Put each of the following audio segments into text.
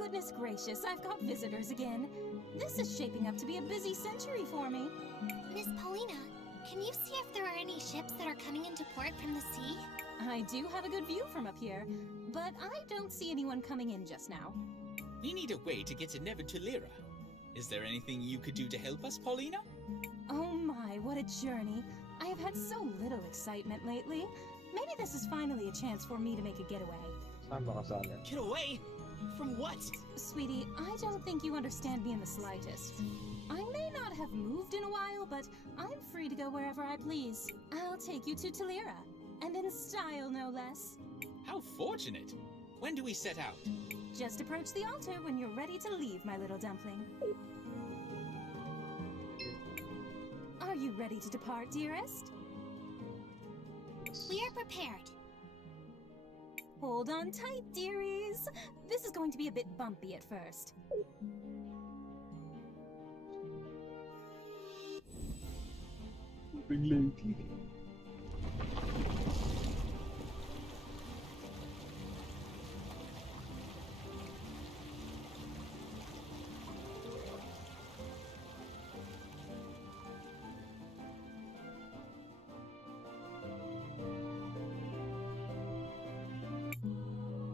Goodness gracious, I've got visitors again. This is shaping up to be a busy century for me. Miss Paulina, can you see if there are any ships that are coming into port from the sea? I do have a good view from up here, but I don't see anyone coming in just now. We need a way to get to Nevertulera. Is there anything you could do to help us, Paulina? Oh my, what a journey. I have had so little excitement lately. Maybe this is finally a chance for me to make a getaway. Saan ba kasali? Get away? From what? Sweetie, I don't think you understand me in the slightest. I may not have moved in a while, but I'm free to go wherever I please. I'll take you to Tulira, and in style, no less. How fortunate! When do we set out? Just approach the altar when you're ready to leave, my little dumpling. Are you ready to depart, dearest? We are prepared. Hold on tight, dearies. This is going to be a bit bumpy at first. Big lady.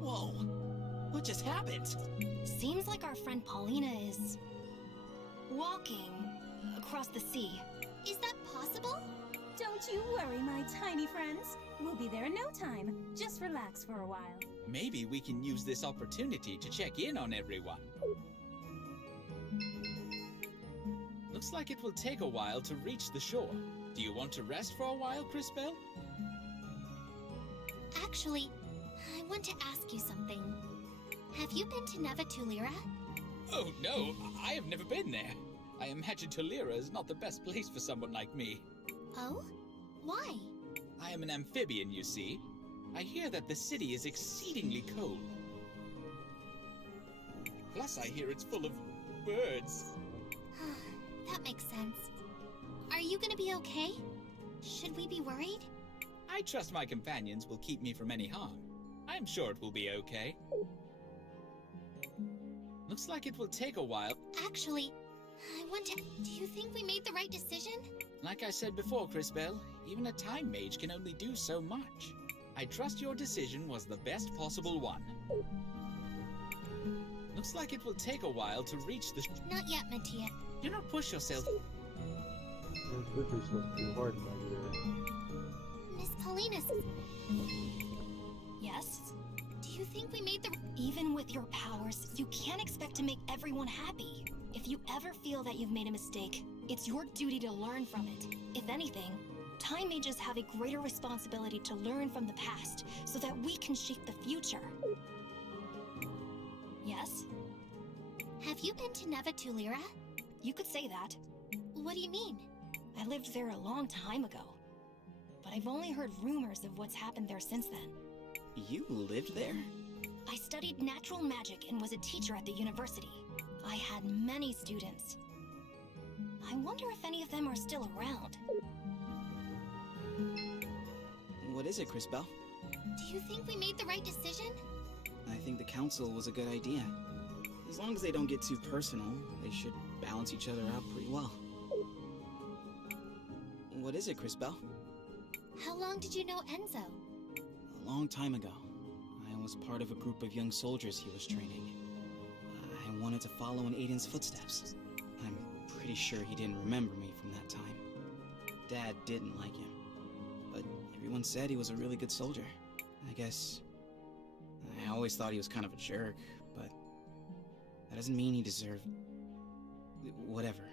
Whoa! What just happened? Seems like our friend Paulina is walking across the sea. Is that possible? Don't you worry, my tiny friends. We'll be there in no time. Just relax for a while. Maybe we can use this opportunity to check in on everyone. Looks like it will take a while to reach the shore. Do you want to rest for a while, Crisbel? Actually, I want to ask you something. Have you been to Nevertulera? Oh no, I have never been there. I imagine Tulira is not the best place for someone like me. Oh? Why? I am an amphibian, you see. I hear that the city is exceedingly cold. Plus, I hear it's full of birds. That makes sense. Are you gonna be okay? Should we be worried? I trust my companions will keep me from any harm. I'm sure it will be okay. Looks like it will take a while. Actually, I want to... Do you think we made the right decision? Like I said before, Crisbel, even a time mage can only do so much. I trust your decision was the best possible one. Looks like it will take a while to reach the... Not yet, Mattia. Do not push yourself. It's not too hard, my dear. Miss Paulina... Yes? Do you think we made the... Even with your powers, you can't expect to make everyone happy. If you ever feel that you've made a mistake, it's your duty to learn from it. If anything, time mages have a greater responsibility to learn from the past so that we can shape the future. Yes? Have you been to Nevertulera? You could say that. What do you mean? I lived there a long time ago, but I've only heard rumors of what's happened there since then. You lived there? I studied natural magic and was a teacher at the university. I had many students. I wonder if any of them are still around. What is it, Crisbel? Do you think we made the right decision? I think the council was a good idea. As long as they don't get too personal, they should balance each other out pretty well. What is it, Crisbel? How long did you know Enzo? A long time ago. I was part of a group of young soldiers he was training. I wanted to follow in Aiden's footsteps. I'm pretty sure he didn't remember me from that time. Dad didn't like him, but everyone said he was a really good soldier. I guess... I always thought he was kind of a jerk, but that doesn't mean he deserved... whatever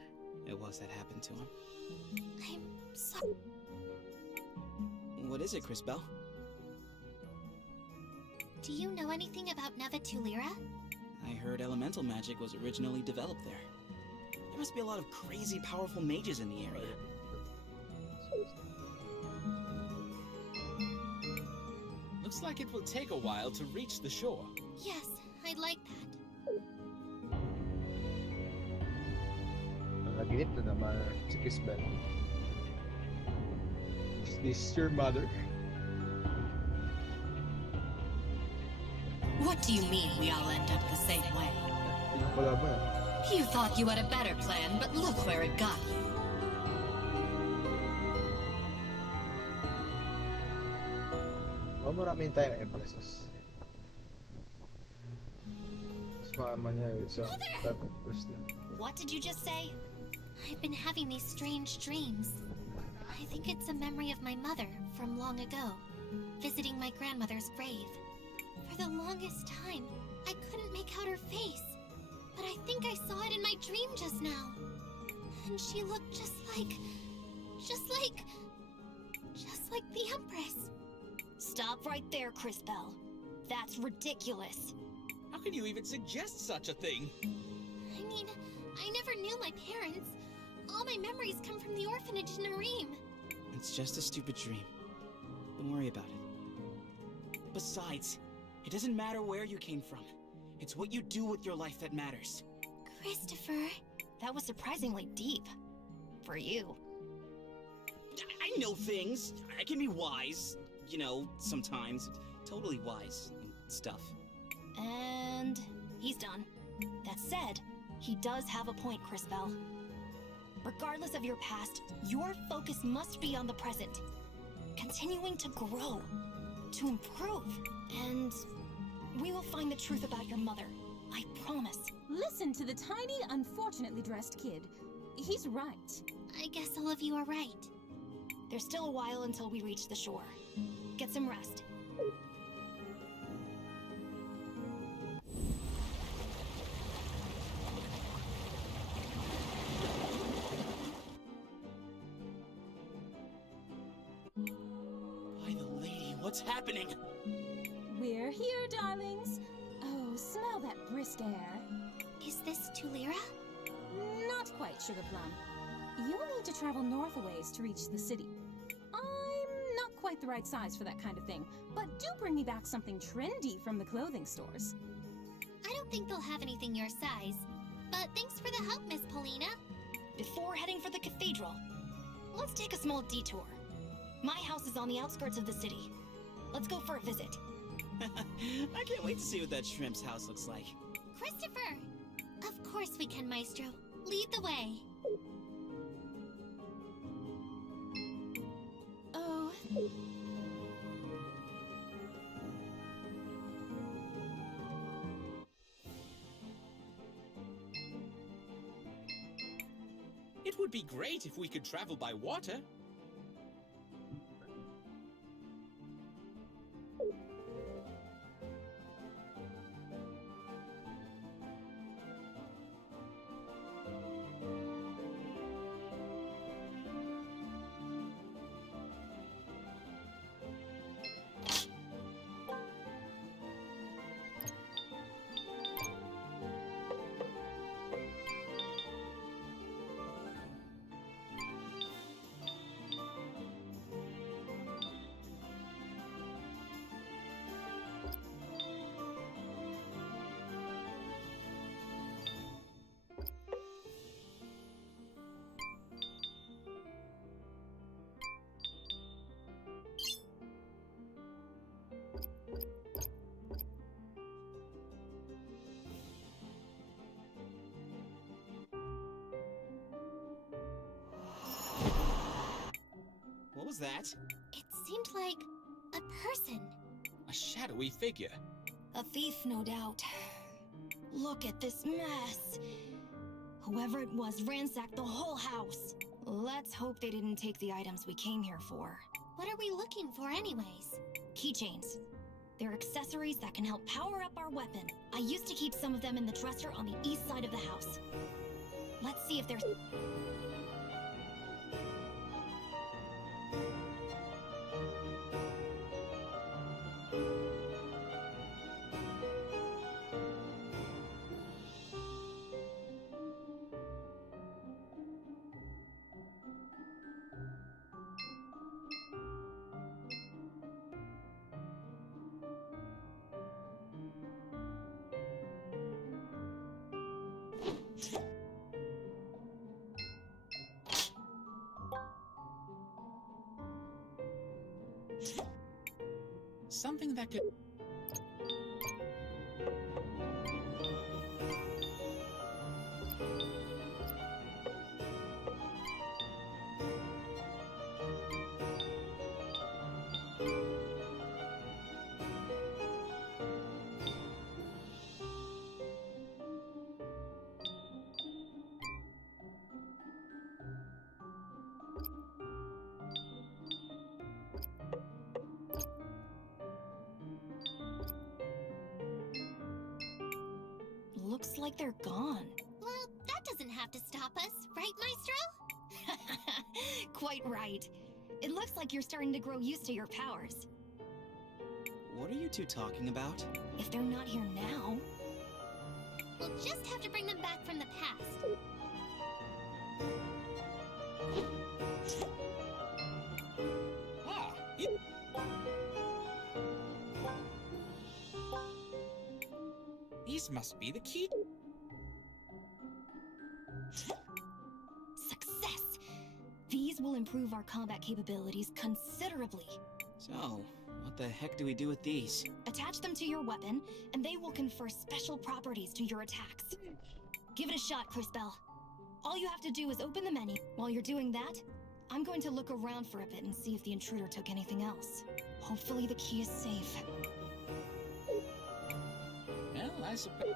it was that happened to him. I'm sorry. What is it, Crisbel? Do you know anything about Nevertulera? I heard elemental magic was originally developed there. There must be a lot of crazy powerful mages in the area. Looks like it will take a while to reach the shore. Yes, I'd like that. Naginip na naman si Crisbel. Is this your mother? What What do you mean we all end up the same way? Hindi ko pala ba yan? You thought you had a better plan, but look where it got you. Maraming tayong empresses. Mama niya sa first na. What did you just say? I've been having these strange dreams. I think it's a memory of my mother from long ago, visiting my grandmother's grave. For the longest time, I couldn't make out her face, but I think I saw it in my dream just now. And she looked just like the Empress. Stop right there, Cris Bell. That's ridiculous. How can you even suggest such a thing? I mean, I never knew my parents. All my memories come from the orphanage in Nareem. It's just a stupid dream. Don't worry about it. Besides, it doesn't matter where you came from. It's what you do with your life that matters. Christopher, that was surprisingly deep. For you. I know things. I can be wise. You know, sometimes. Totally wise and stuff. And he's done. That said, he does have a point, Cris Bell. Regardless of your past, your focus must be on the present. Continuing to grow, to improve, and we will find the truth about your mother. I promise. Listen to the tiny, unfortunately dressed kid. He's right. I guess all of you are right. There's still a while until we reach the shore. Get some rest. By the lady, what's happening? We're here, darlings. Oh, smell that brisk air. Is this Tulira? Not quite, Sugar Plum. You'll need to travel north a ways to reach the city. I'm not quite the right size for that kind of thing, but do bring me back something trendy from the clothing stores. I don't think they'll have anything your size. But thanks for the help, Miss Paulina. Before heading for the cathedral, let's take a small detour. My house is on the outskirts of the city. Let's go for a visit. I can't wait to see what that shrimp's house looks like. Christopher! Of course we can, Maestro. Lead the way. Oh. It would be great if we could travel by water. What was that? It seemed like a person. A shadowy figure. A thief, no doubt. Look at this mess. Whoever it was ransacked the whole house. Let's hope they didn't take the items we came here for. What are we looking for anyways? Keychains. They're accessories that can help power up our weapon. I used to keep some of them in the dresser on the east side of the house. Let's see if there's... Something that could... Looks like they're gone. Well, that doesn't have to stop us, right, Maestro? Quite right. It looks like you're starting to grow used to your powers. What are you two talking about? If they're not here now... We'll just have to bring them back from the past. Ah, these must be the key. Success! These will improve our combat capabilities considerably. So, what the heck do we do with these? Attach them to your weapon, and they will confer special properties to your attacks. Give it a shot, Crisbell. All you have to do is open the menu. While you're doing that, I'm going to look around for a bit and see if the intruder took anything else. Hopefully the key is safe. Well, I suppose.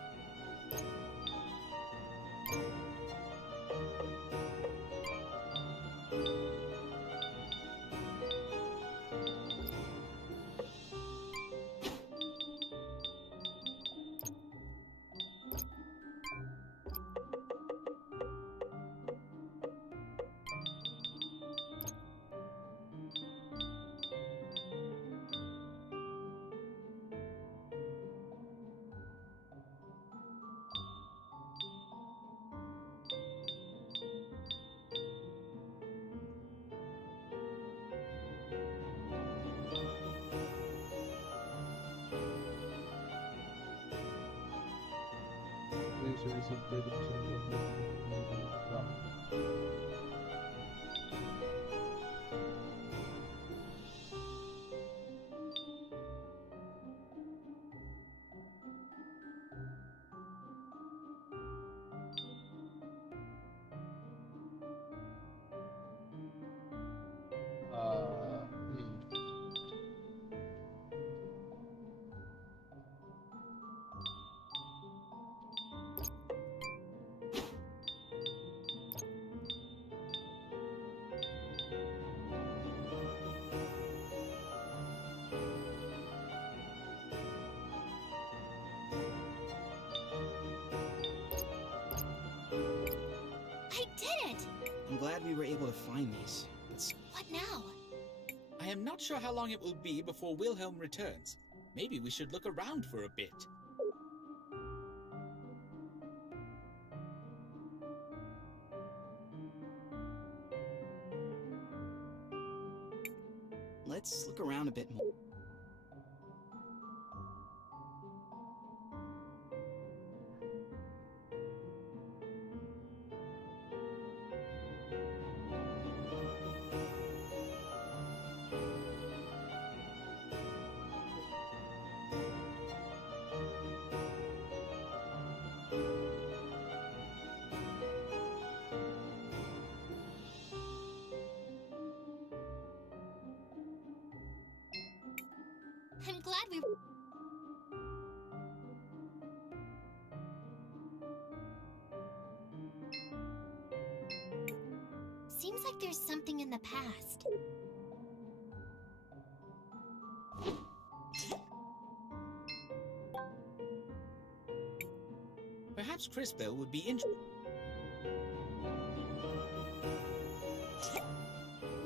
I did it! I'm glad we were able to find these. But What now? I am not sure how long it will be before Wilhelm returns. Maybe we should look around for a bit. let's look around a bit more. I'm glad we... Seems like there's something in the past. Perhaps Crisbell would be interested.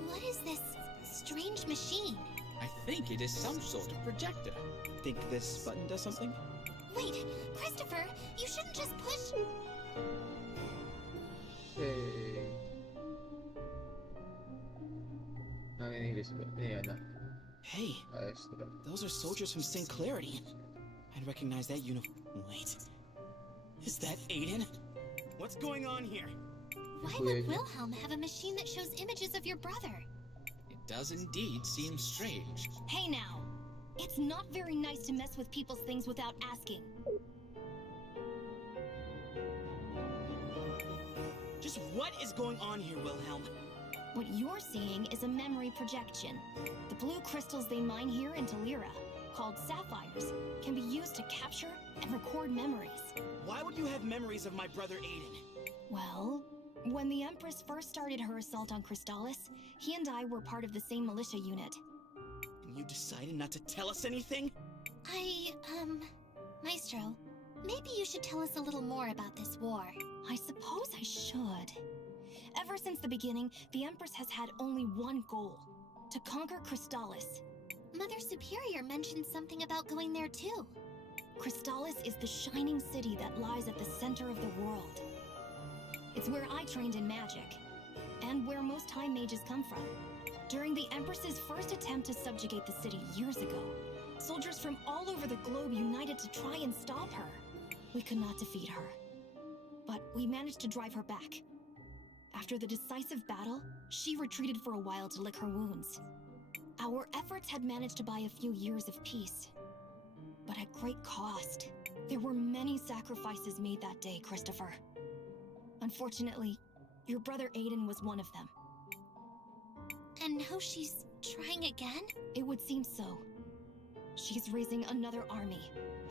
What is this strange machine? I think it is some sort of projector. Think this button does something? Wait, Christopher, you shouldn't just push... Hey. Nangingilis ba? Ayan na. Hey, Ayos na. those are soldiers from St. Clarity. I'd recognize that uniform. Wait, is that Aiden? What's going on here? Why would Wilhelm have a machine that shows images of your brother? It does indeed seem strange. Hey now! It's not very nice to mess with people's things without asking. Just what is going on here, Wilhelm? What you're seeing is a memory projection. The blue crystals they mine here in Talira, called sapphires, can be used to capture and record memories. Why would you have memories of my brother Aiden? Well, when the Empress first started her assault on Crystallis, he and I were part of the same militia unit. And you decided not to tell us anything? Maestro, Maybe you should tell us a little more about this war. I suppose I should. Ever since the beginning, the Empress has had only one goal: to conquer Crystallis. Mother Superior mentioned something about going there too. Crystallis is the shining city that lies at the center of the world. It's where I trained in magic, and where most Time Mages come from. During the Empress's first attempt to subjugate the city years ago, soldiers from all over the globe united to try and stop her. We could not defeat her, but we managed to drive her back. After the decisive battle, she retreated for a while to lick her wounds. Our efforts had managed to buy a few years of peace, but at great cost. There were many sacrifices made that day, Christopher. Unfortunately, your brother Aiden was one of them. And now she's trying again? It would seem so. She's raising another army,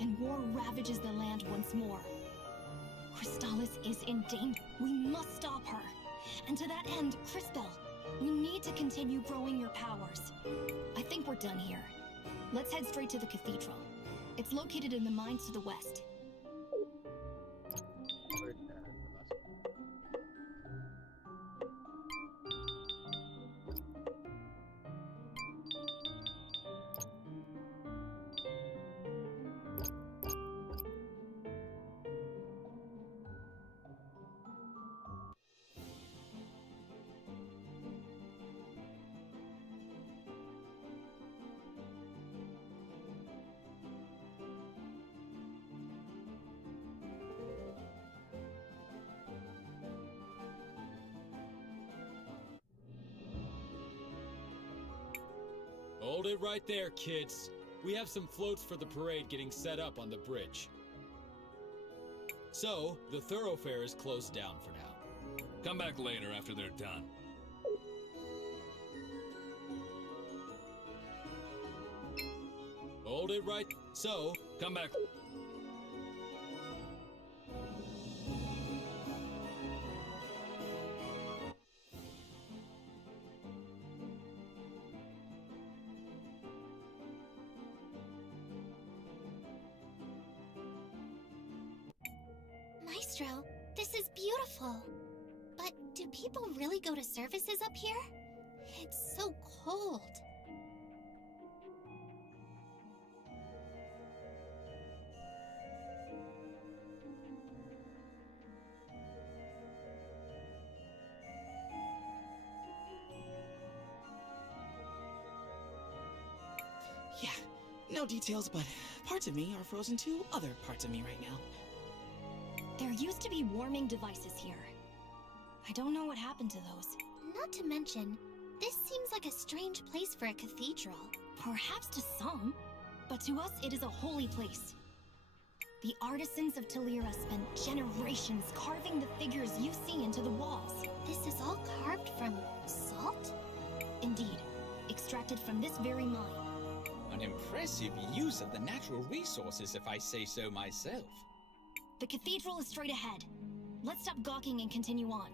and war ravages the land once more. Crystallis is in danger. We must stop her. And to that end, Crisbel, we need to continue growing your powers. I think we're done here. Let's head straight to the cathedral. It's located in the mines to the west. Hold it right there, kids. We have some floats for the parade getting set up on the bridge. So, the thoroughfare is closed down for now. Come back later after they're done. Hold it right. So, Come back. Maestro, this is beautiful. But do people really go to services up here? It's so cold. Yeah, no details, but parts of me are frozen to other parts of me right now. There used to be warming devices here. I don't know what happened to those. Not to mention, this seems like a strange place for a cathedral. Perhaps to some, but to us it is a holy place. The artisans of Talira spent generations carving the figures you see into the walls. This is all carved from salt? Indeed, extracted from this very mine. An impressive use of the natural resources, if I say so myself. The cathedral is straight ahead. Let's stop gawking and continue on.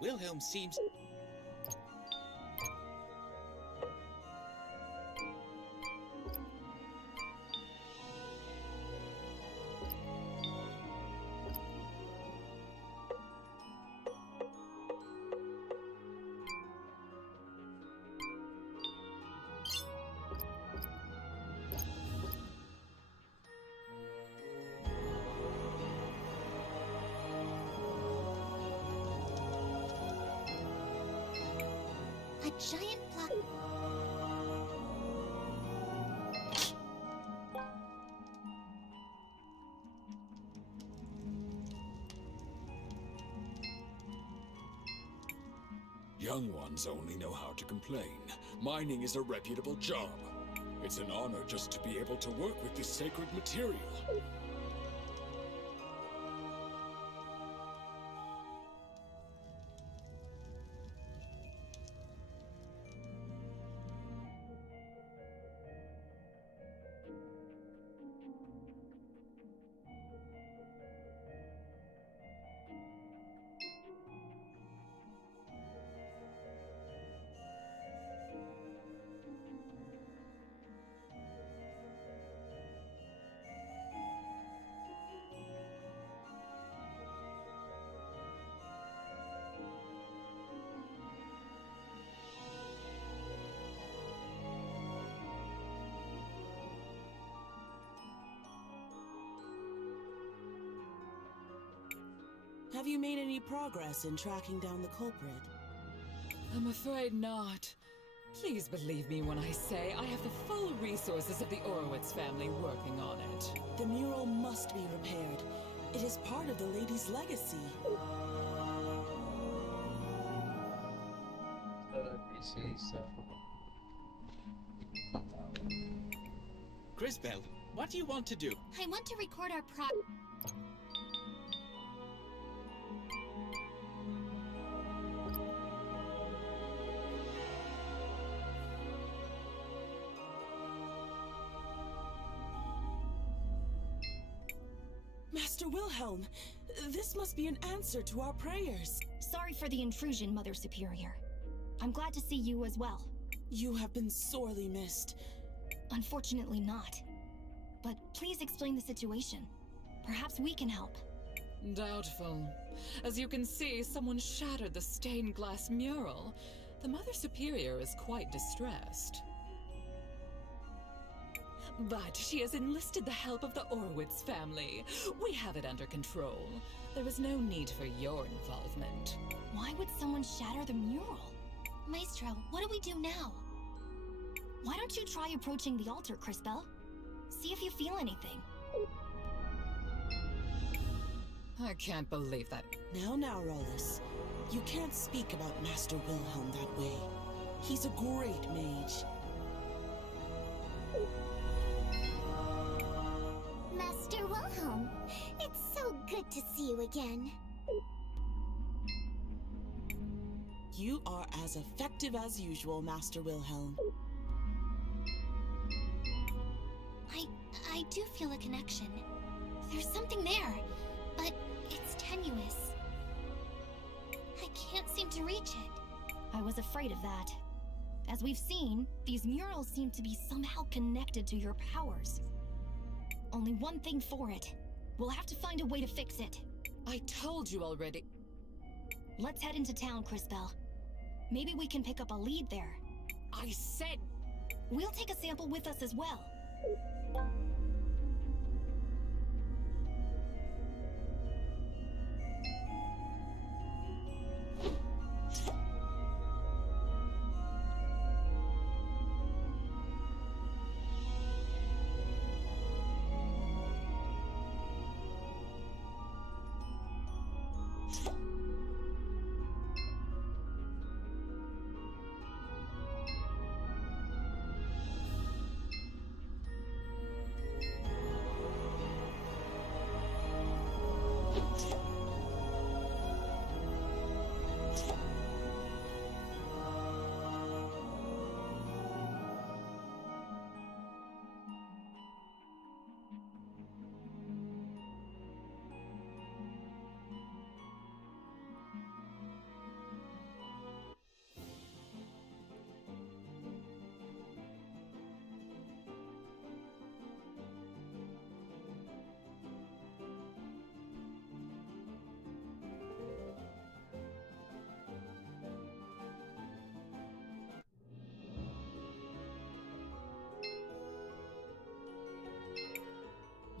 Wilhelm seems... young ones only know how to complain. Mining is a reputable job. It's an honor just to be able to work with this sacred material. Have you made any progress in tracking down the culprit? I'm afraid not. Please believe me when I say I have the full resources of the Orowitz family working on it. The mural must be repaired. It is part of the lady's legacy. This is Crisbell, what do you want to do? I want to record our Master Wilhelm, this must be an answer to our prayers. Sorry for the intrusion, Mother Superior. I'm glad to see you as well. You have been sorely missed. Unfortunately not. But please explain the situation. Perhaps we can help. Doubtful. As you can see, someone shattered the stained glass mural. The Mother Superior is quite distressed. But she has enlisted the help of the Orowitz family. We have it under control. There is no need for your involvement. Why would someone shatter the mural? Maestro, what do we do now? Why don't you try approaching the altar, Crisbell? See if you feel anything. I can't believe that. Now, Rollis. You can't speak about Master Wilhelm that way. He's a great mage. Master Wilhelm, it's so good to see you again. You are as effective as usual, Master Wilhelm. I do feel a connection. There's something there, but it's tenuous. I can't seem to reach it. I was afraid of that. As we've seen, these murals seem to be somehow connected to your powers. Only one thing for it. We'll have to find a way to fix it. I told you already. Let's head into town, Crisbell. Maybe we can pick up a lead there. I said... We'll take a sample with us as well.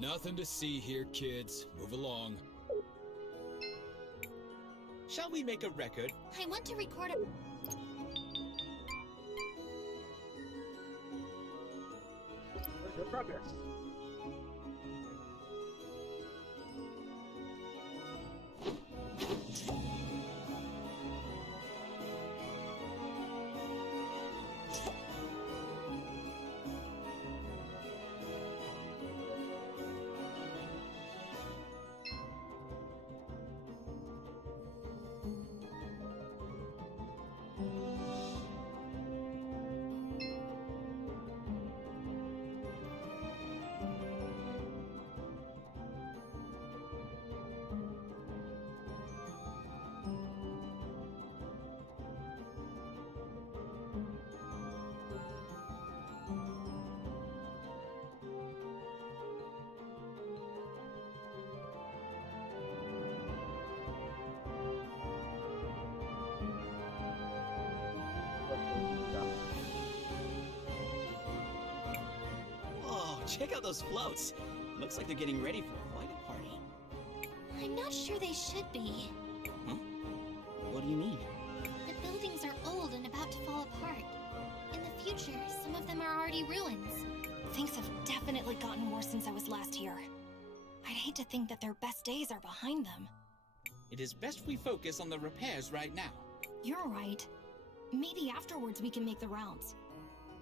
Nothing to see here, kids. Move along. Shall we make a record? I want to record a... where's your progress? Check out those floats. Looks like they're getting ready for quite a party. I'm not sure they should be. Huh? What do you mean? The buildings are old and about to fall apart. In the future, some of them are already ruins. Things have definitely gotten worse since I was last here. I'd hate to think that their best days are behind them. It is best we focus on the repairs right now. You're right. Maybe afterwards we can make the rounds.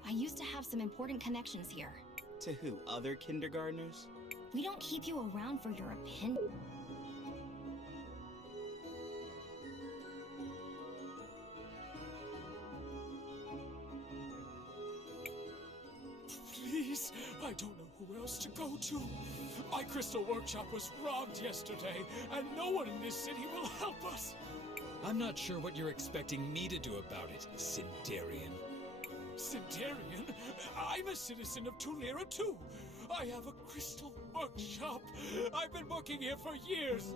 I used to have some important connections here. To who? Other kindergartners? We don't keep you around for your opinion. Please, I don't know who else to go to. My crystal workshop was robbed yesterday, and no one in this city will help us. I'm not sure what you're expecting me to do about it, Sindarian. Sindarian? I'm a citizen of Tulira too. I have a crystal workshop. I've been working here for years.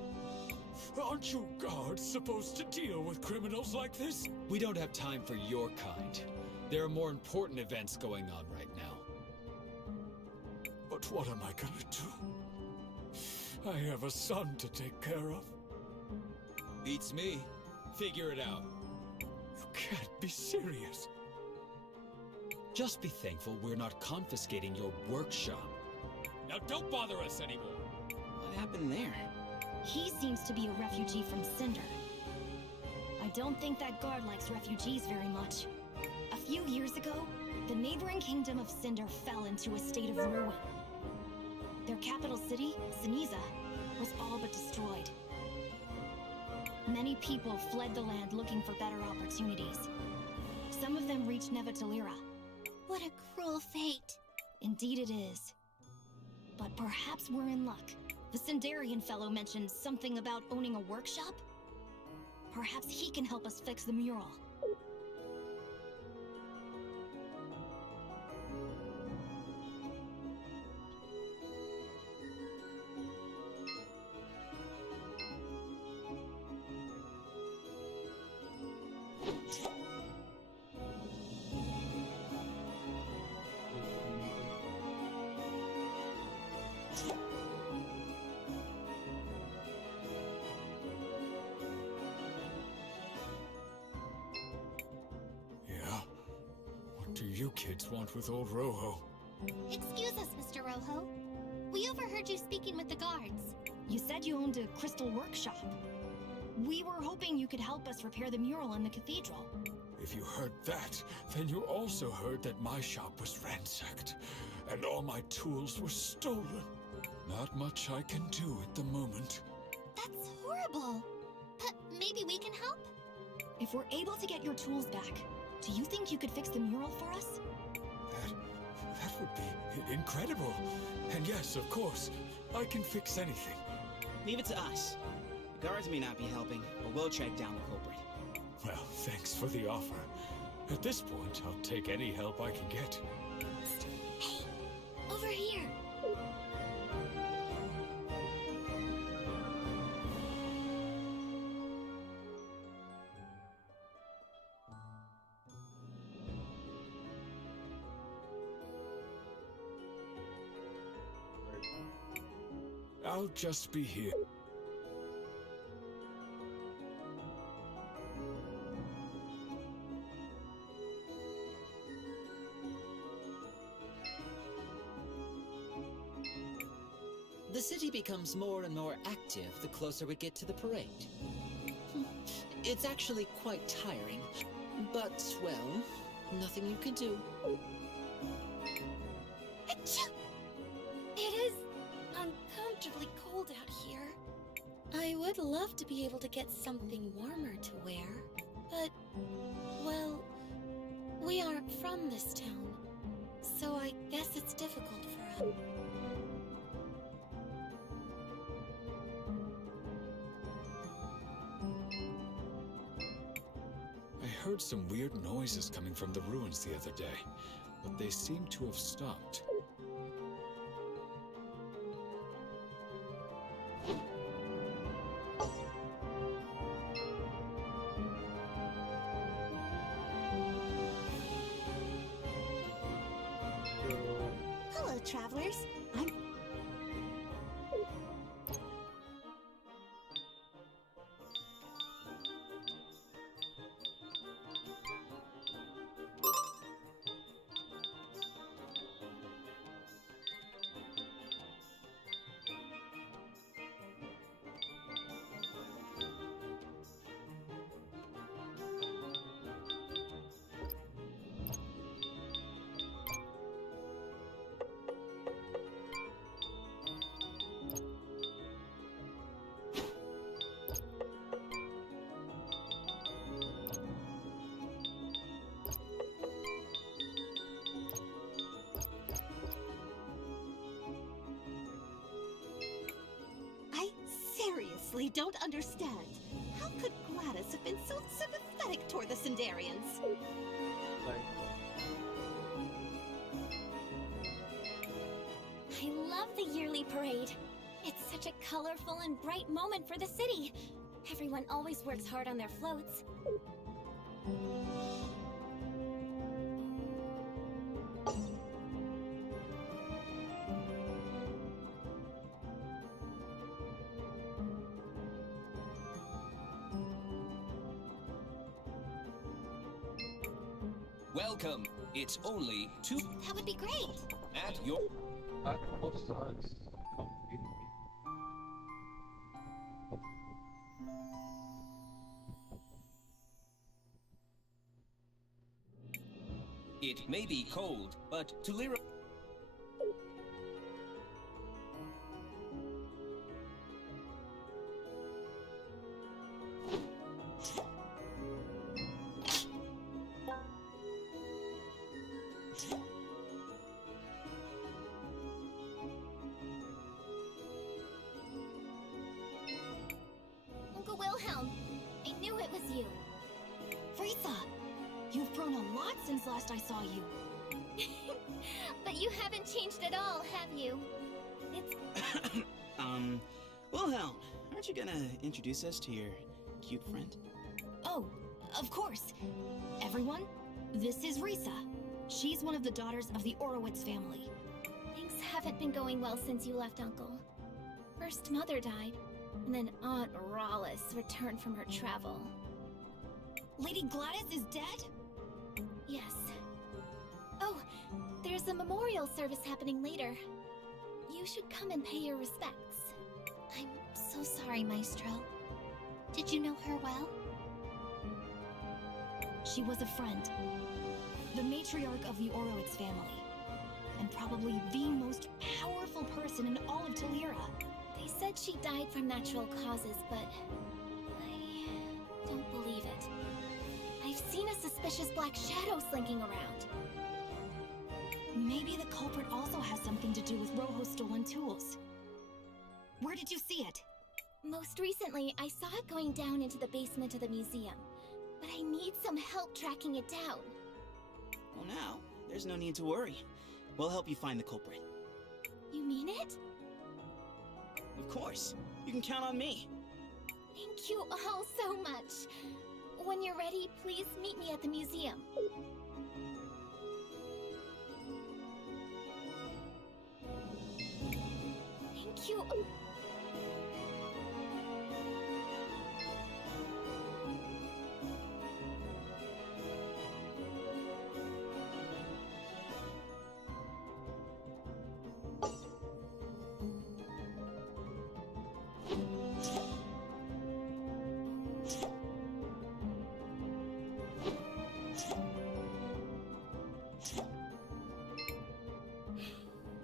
Aren't you guards supposed to deal with criminals like this? We don't have time for your kind. There are more important events going on right now. But what am I gonna do? I have a son to take care of. Beats me. Figure it out. You can't be serious. Just be thankful we're not confiscating your workshop. Now don't bother us anymore. What happened there? He seems to be a refugee from Cinder. I don't think that guard likes refugees very much. A few years ago, the neighboring kingdom of Cinder fell into a state of ruin. Their capital city, Ceniza, was all but destroyed. Many people fled the land looking for better opportunities. Some of them reached Nevatalira. What a cruel fate. Indeed it is. But perhaps we're in luck. The Sindarian fellow mentioned something about owning a workshop? Perhaps he can help us fix the mural. Do you kids want with old Rojo? Excuse us, Mr. Rojo. We overheard you speaking with the guards. You said you owned a crystal workshop. We were hoping you could help us repair the mural in the cathedral. If you heard that, then you also heard that my shop was ransacked, and all my tools were stolen. Not much I can do at the moment. That's horrible. But maybe we can help? If we're able to get your tools back, do you think you could fix the mural for us? That would be incredible. And yes, of course, I can fix anything. Leave it to us. The guards may not be helping, but we'll track down the culprit. Well, thanks for the offer. At this point, I'll take any help I can get. Hey, over here. I'll just be here. The city becomes more and more active the closer we get to the parade. It's actually quite tiring, but, well, nothing you can do. Achoo! It is uncomfortably cold out here. I would love to be able to get something warmer to wear, but, well, we aren't from this town, so I guess it's difficult for us. I heard some weird noises coming from the ruins the other day, but they seem to have stopped. Hello, travelers. I'm... Seriously, don't understand. How could Gladys have been so sympathetic toward the Sindarians? Like, I love the yearly parade. It's such a colorful and bright moment for the city. Everyone always works hard on their floats. Welcome. It's only 2 That would be great. at your... both sides. It may be cold, but Tulira... Uncle Wilhelm, I knew it was you. Frieza, you've grown a lot since last I saw you. But you haven't changed at all, have you? It's... Wilhelm, aren't you gonna introduce us to your cute friend? Oh, of course. Everyone, this is Risa. She's one of the daughters of the Orowitz family. Things haven't been going well since you left, Uncle. First Mother died, and then Aunt Rawlis returned from her travel. Lady Gladys is dead? Yes. Oh, there's a memorial service happening later. You should come and pay your respects. I'm so sorry, Maestro. Did you know her well? She was a friend. The matriarch of the Orowitz family. And probably the most powerful person in all of Tulira. They said she died from natural causes, but I don't believe it. I've seen a suspicious black shadow slinking around. Maybe the culprit also has something to do with Rojo's stolen tools. Where did you see it? Most recently, I saw it going down into the basement of the museum. But I need some help tracking it down. Well now, there's no need to worry. We'll help you find the culprit. You mean it? Of course. You can count on me. Thank you all so much. When you're ready, please meet me at the museum. Thank you.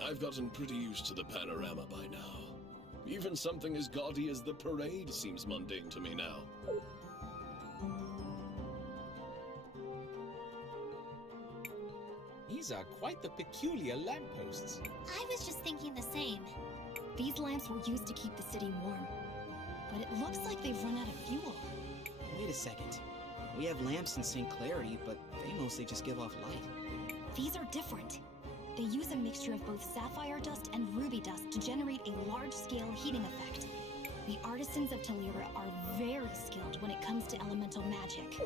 I've gotten pretty used to the panorama by now. Even something as gaudy as the parade seems mundane to me now. These are quite the peculiar lampposts. I was just thinking the same. These lamps were used to keep the city warm. But it looks like they've run out of fuel. Wait a second. We have lamps in St. Clarity, but they mostly just give off light. These are different. They use a mixture of both sapphire dust and ruby dust to generate a large-scale heating effect. The artisans of Tulira are very skilled when it comes to elemental magic.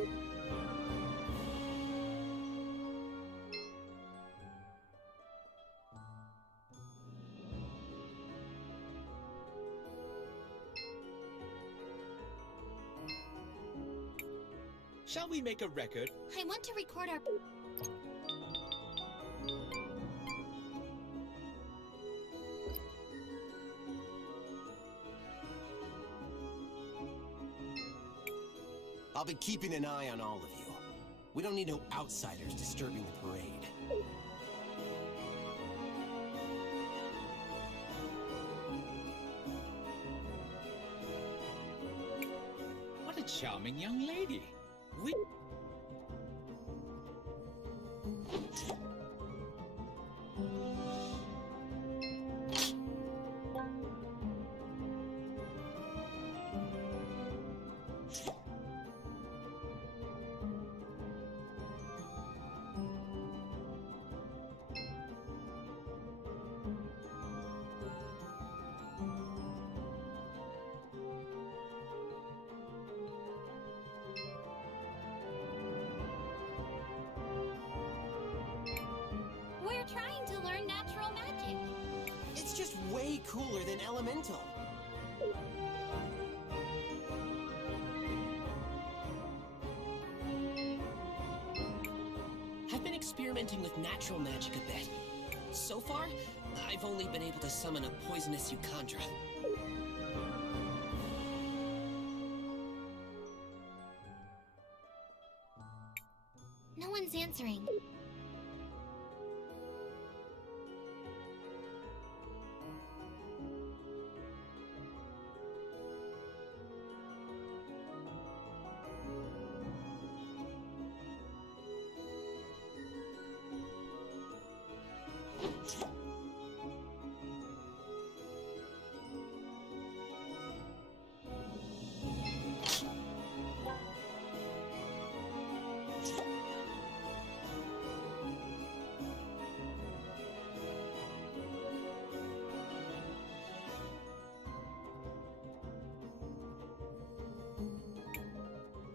Shall we make a record? I want to record our... I'll be keeping an eye on all of you. We don't need no outsiders disturbing the parade. What a charming young lady. We... We're trying to learn natural magic. It's just way cooler than elemental. I've been experimenting with natural magic a bit. So far, I've only been able to summon a poisonous Eucandra. No one's answering.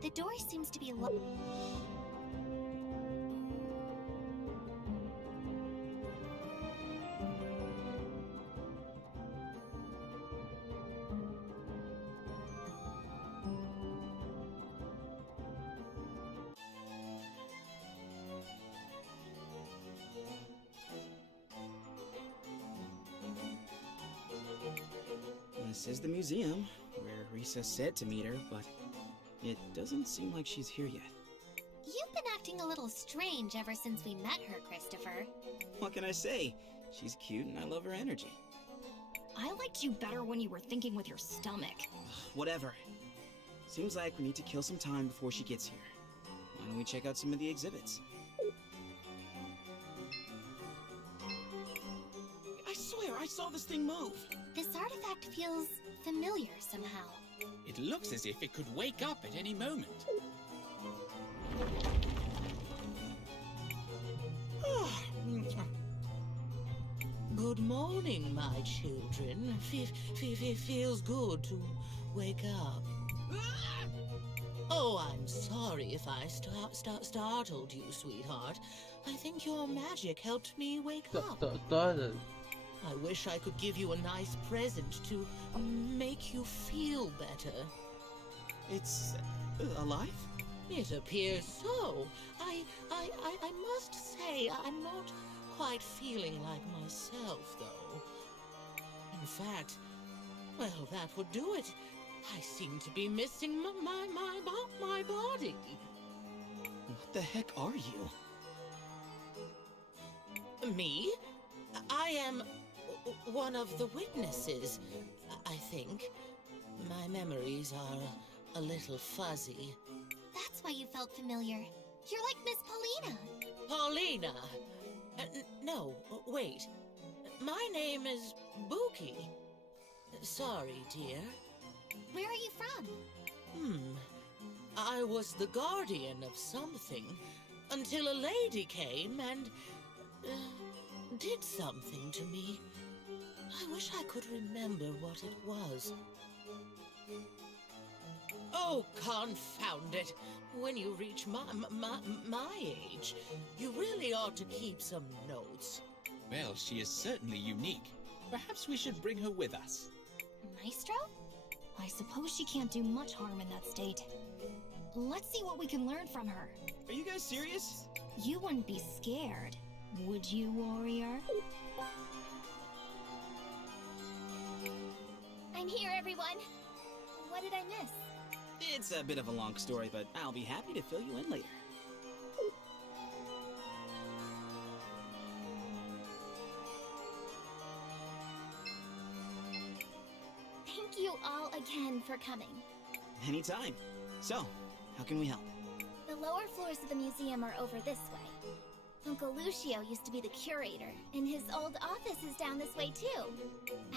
The door seems to be locked. This is the museum, where Risa said to meet her, but it doesn't seem like she's here yet. You've been acting a little strange ever since we met her, Christopher. What can I say? She's cute and I love her energy. I liked you better when you were thinking with your stomach. Whatever. Seems like we need to kill some time before she gets here. Why don't we check out some of the exhibits? I swear I saw this thing move! This artifact feels familiar somehow. It looks as if it could wake up at any moment. Good morning, my children. Feels good to wake up. Oh, I'm sorry if I startled you, sweetheart. I think your magic helped me wake up. I wish I could give you a nice present to make you feel better. It's alive? It appears so. I must say I'm not quite feeling like myself, though. In fact, well, that would do it. I seem to be missing my body. What the heck are you? Me? I am one of the witnesses, I think. My memories are a little fuzzy. That's why you felt familiar. You're like Miss Paulina. Paulina? No, wait. My name is Buki. Sorry, dear. Where are you from? I was the guardian of something until a lady came and did something to me. I wish I could remember what it was. Oh, confound it. When you reach my age, you really ought to keep some notes. Well, she is certainly unique. Perhaps we should bring her with us. Maestro? I suppose she can't do much harm in that state. Let's see what we can learn from her. Are you guys serious? You wouldn't be scared, would you, warrior? I'm here, everyone. What did I miss? It's a bit of a long story, but I'll be happy to fill you in later. Thank you all again for coming. Anytime. So, how can we help? The lower floors of the museum are over this way. Uncle Lucio used to be the curator, and his old office is down this way too.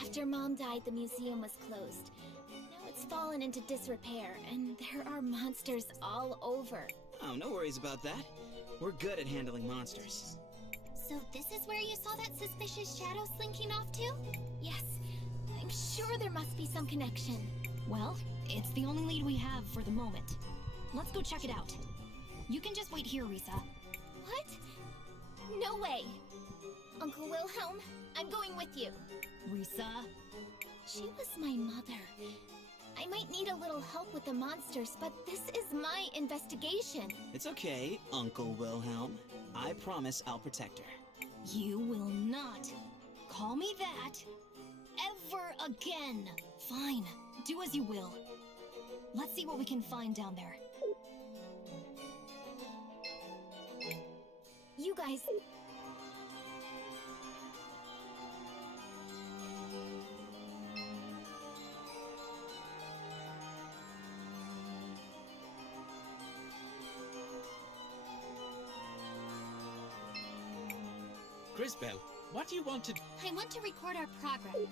After Mom died, the museum was closed. Now it's fallen into disrepair, and there are monsters all over. Oh, no worries about that. We're good at handling monsters. So this is where you saw that suspicious shadow slinking off to? Yes. I'm sure there must be some connection. Well, it's the only lead we have for the moment. Let's go check it out. You can just wait here, Risa. What? No way! Uncle Wilhelm, I'm going with you. Risa? She was my mother. I might need a little help with the monsters, but this is my investigation. It's okay, Uncle Wilhelm. I promise I'll protect her. You will not call me that ever again. Fine, do as you will. Let's see what we can find down there. You guys... Crisbell, what do you want to do? I want to record our progress.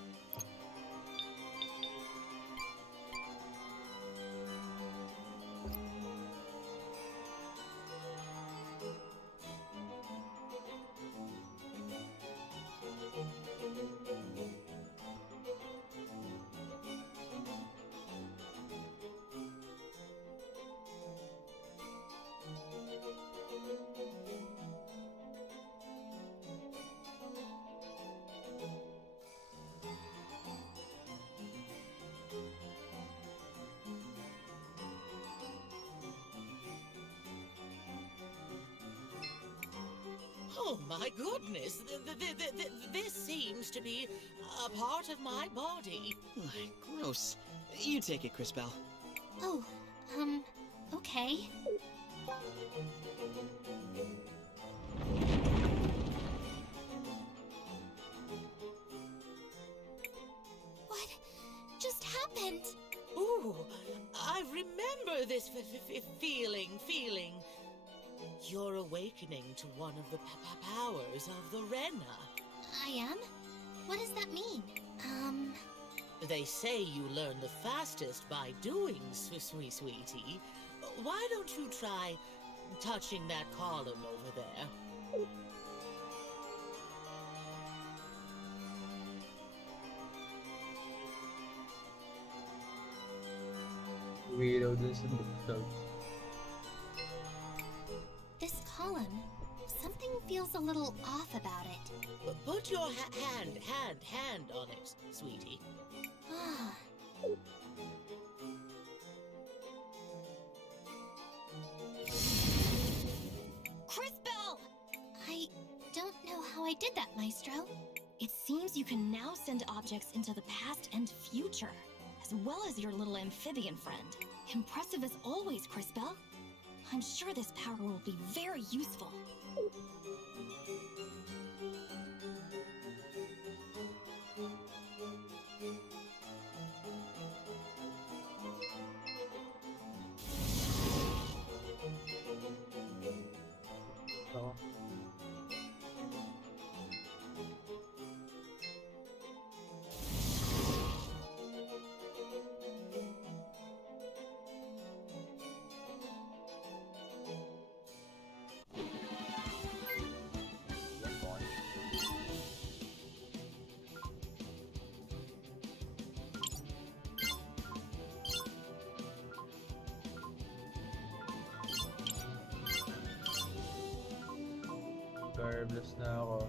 Oh my goodness, this seems to be a part of my body. Gross. You take it, Crisbell. Oh, okay. What just happened? Ooh, I remember this feeling. You're awakening to one of the powers of the Rena. I am? What does that mean? They say you learn the fastest by doing, sweetie. Why don't you try touching that column over there? Weirdo dun sa bookshelf. This column, something feels a little off about it. Put your hand on it, sweetie. Crisbell! I don't know how I did that, Maestro. It seems you can now send objects into the past and future, as well as your little amphibian friend. Impressive as always, Crisbell. I'm sure this power will be very useful. So, carbless na ako.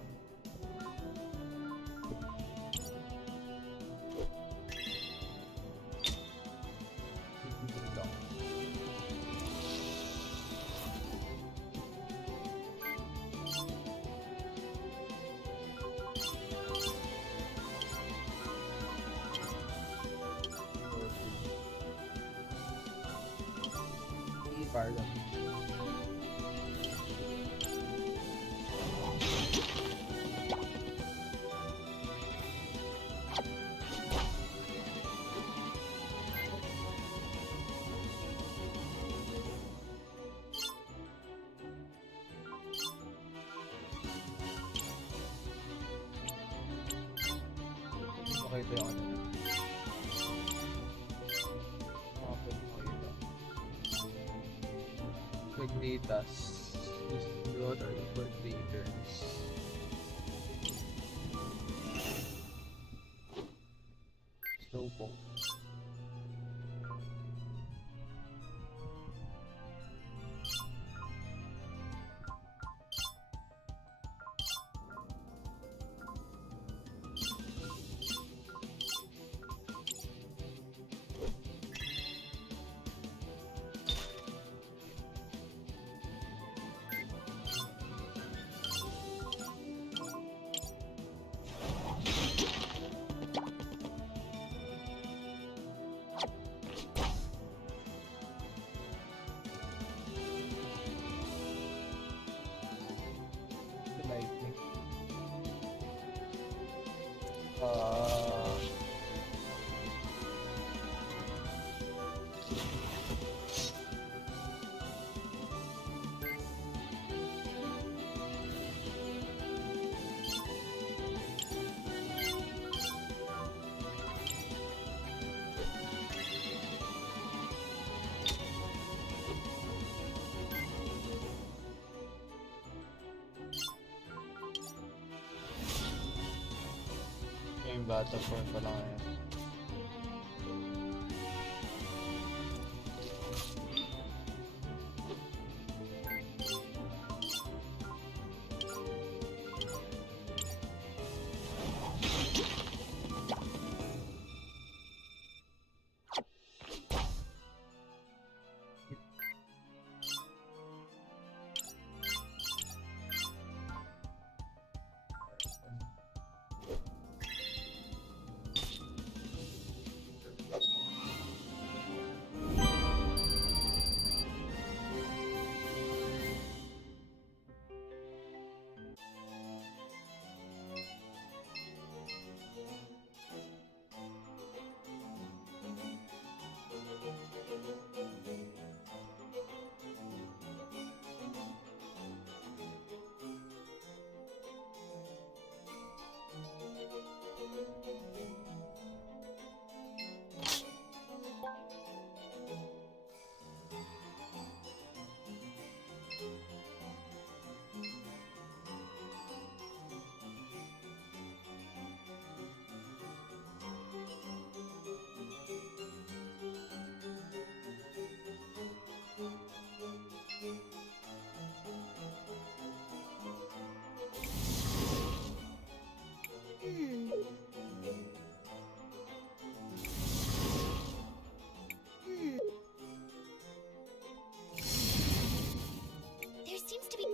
Ito. fire them. Okay, ito yung ano. Magnitas is good or equal to turns. Snowball. Lightning. Yung bata form pa lang ngayon. There seems to be...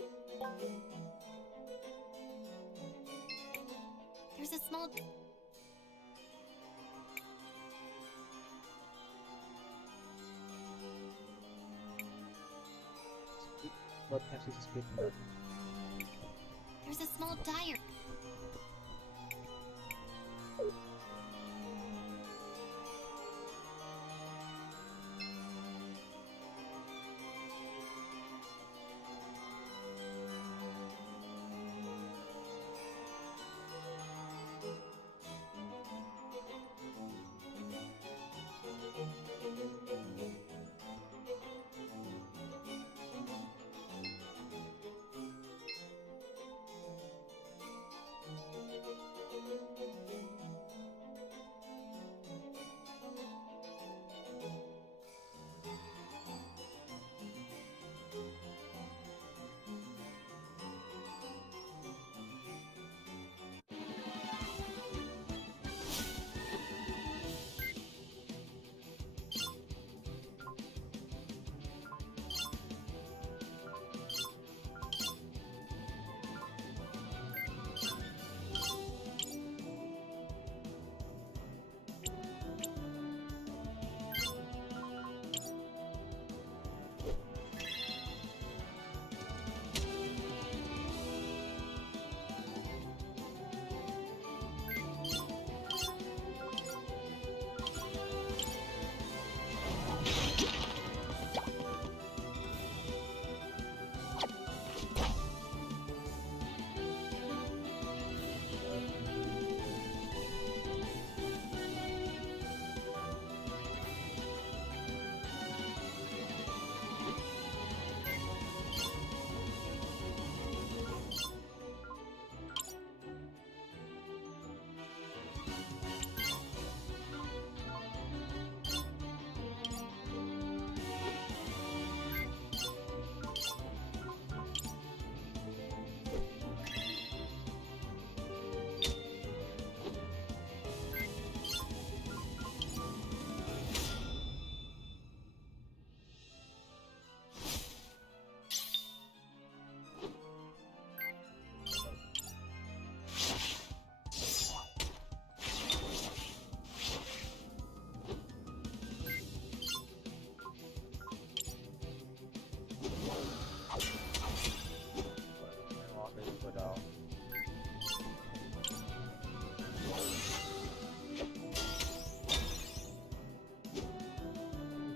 There's a small... What has he split about? There's a small diary.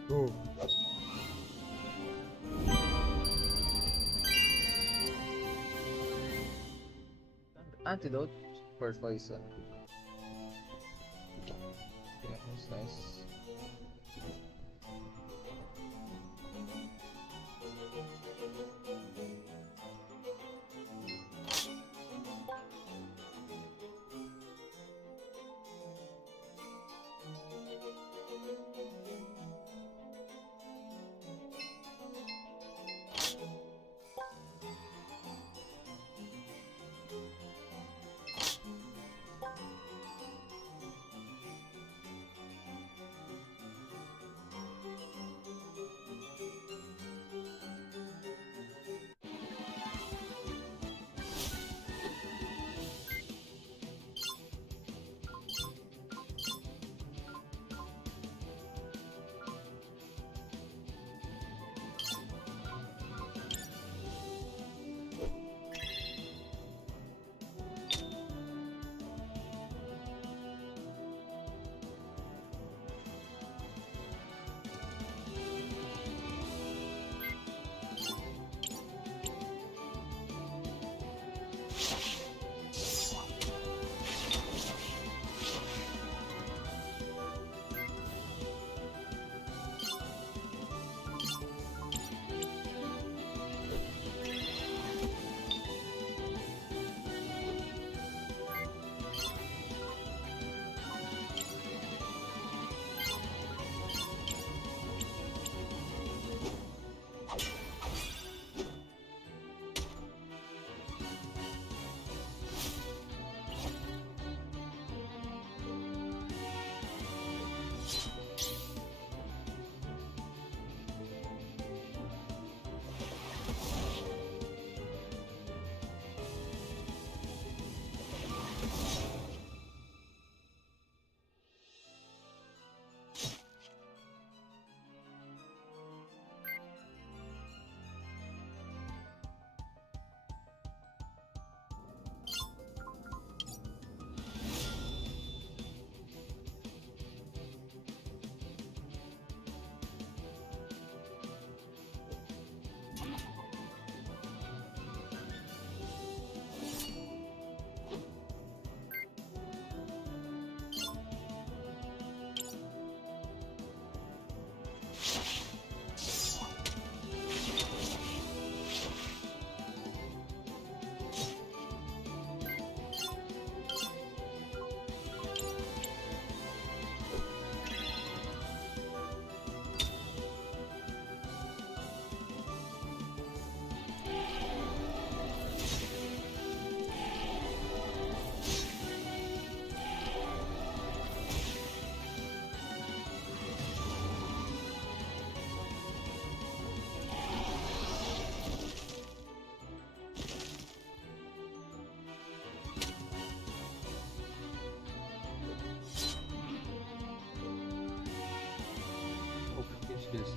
Go. Antidote for poison. Yeah, that's nice. This.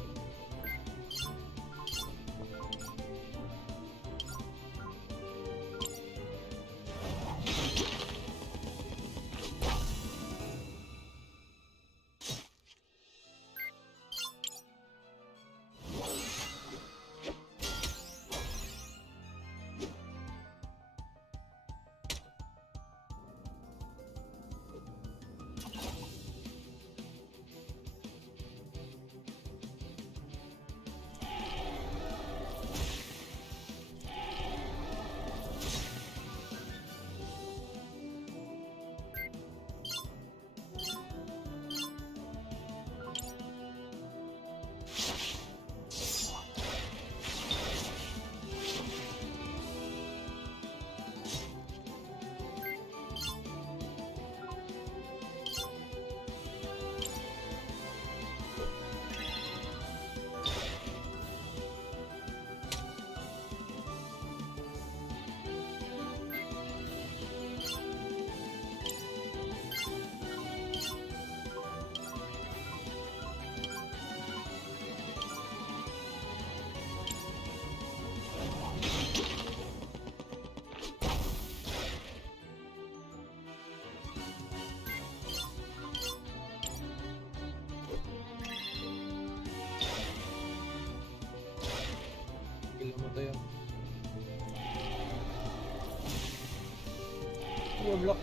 Kill mo to yun. Block.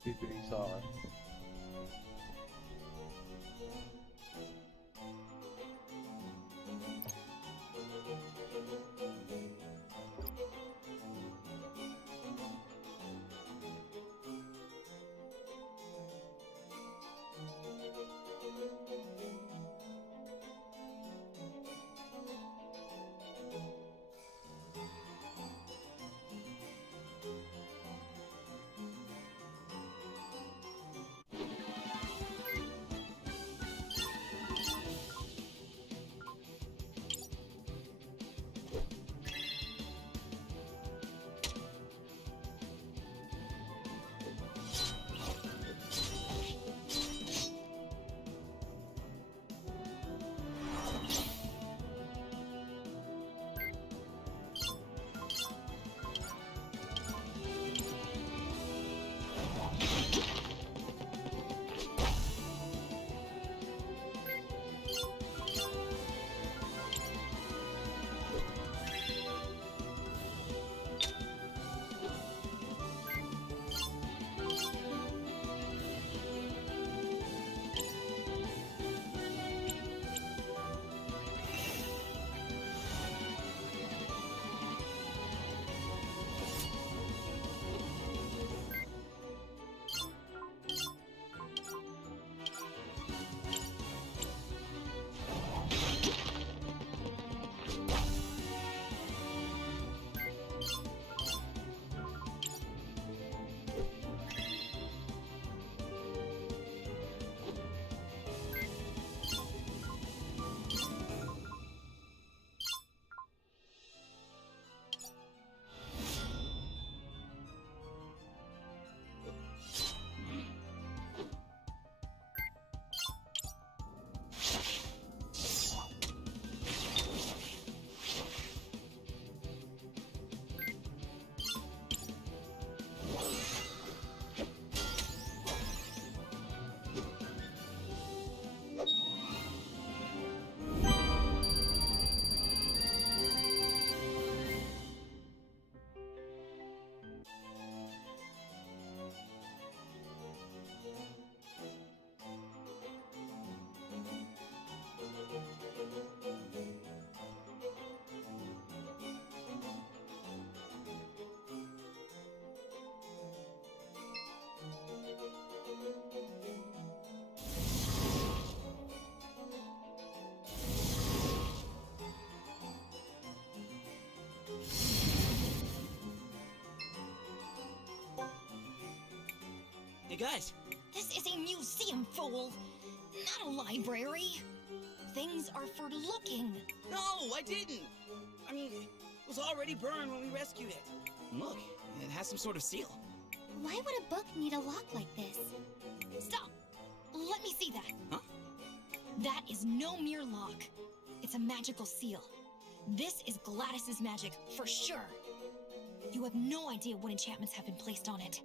Bibigay sa akin. Hey guys! This is a museum, fool! Not a library! Things are for looking! No, I didn't! I mean, it was already burned when we rescued it. Look, it has some sort of seal. Why would a book need a lock like this? Stop! Let me see that! Huh? That is no mere lock. It's a magical seal. This is Gladys's magic, for sure. You have no idea what enchantments have been placed on it.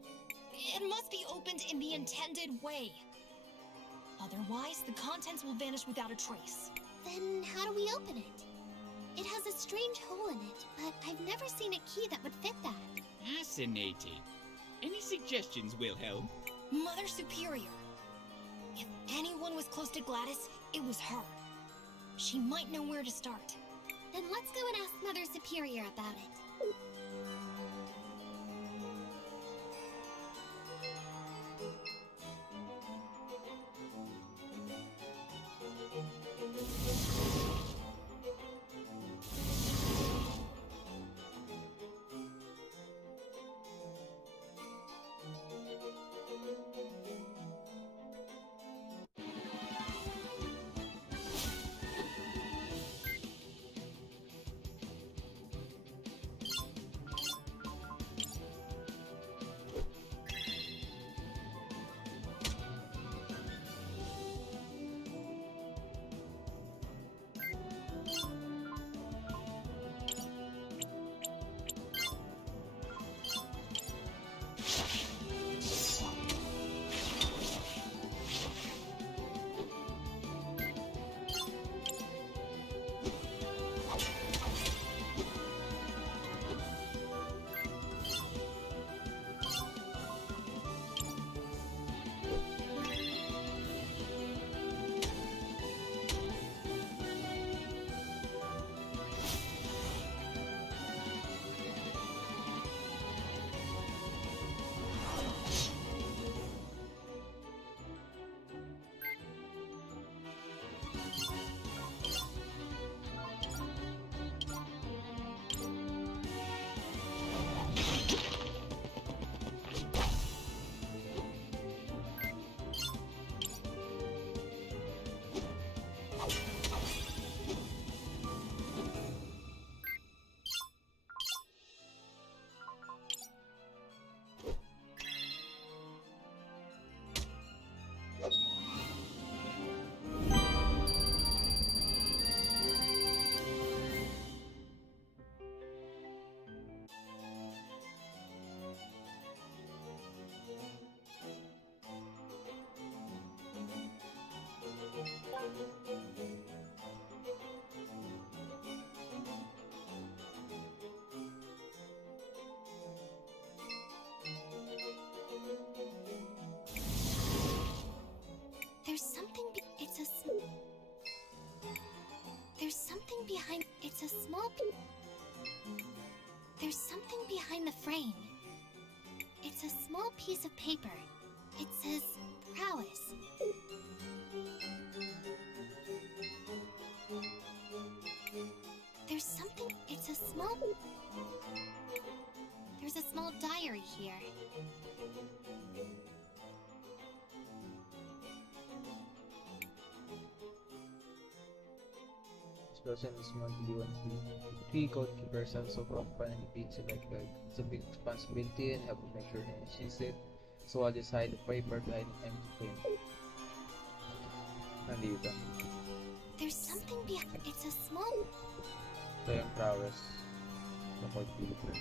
It must be opened in the intended way. Otherwise, the contents will vanish without a trace. Then how do we open it? It has a strange hole in it, but I've never seen a key that would fit that. Fascinating. Any suggestions, Wilhelm? Mother Superior. If anyone was close to Gladys, it was her. She might know where to start. Then let's go and ask Mother Superior about it. There's something There's something behind... It's a small... There's something behind the frame. It's a small piece of paper. It says prowess. There's something... It's a small... There's a small diary here. Person is monthly 1 goalkeepers also company beats like it's a big responsibility and have to make sure she's safe. So I'll just hide the paper behind empty frame. Nandito. There's something behind. It's a small. Ito yung prowess ng goalkeeper.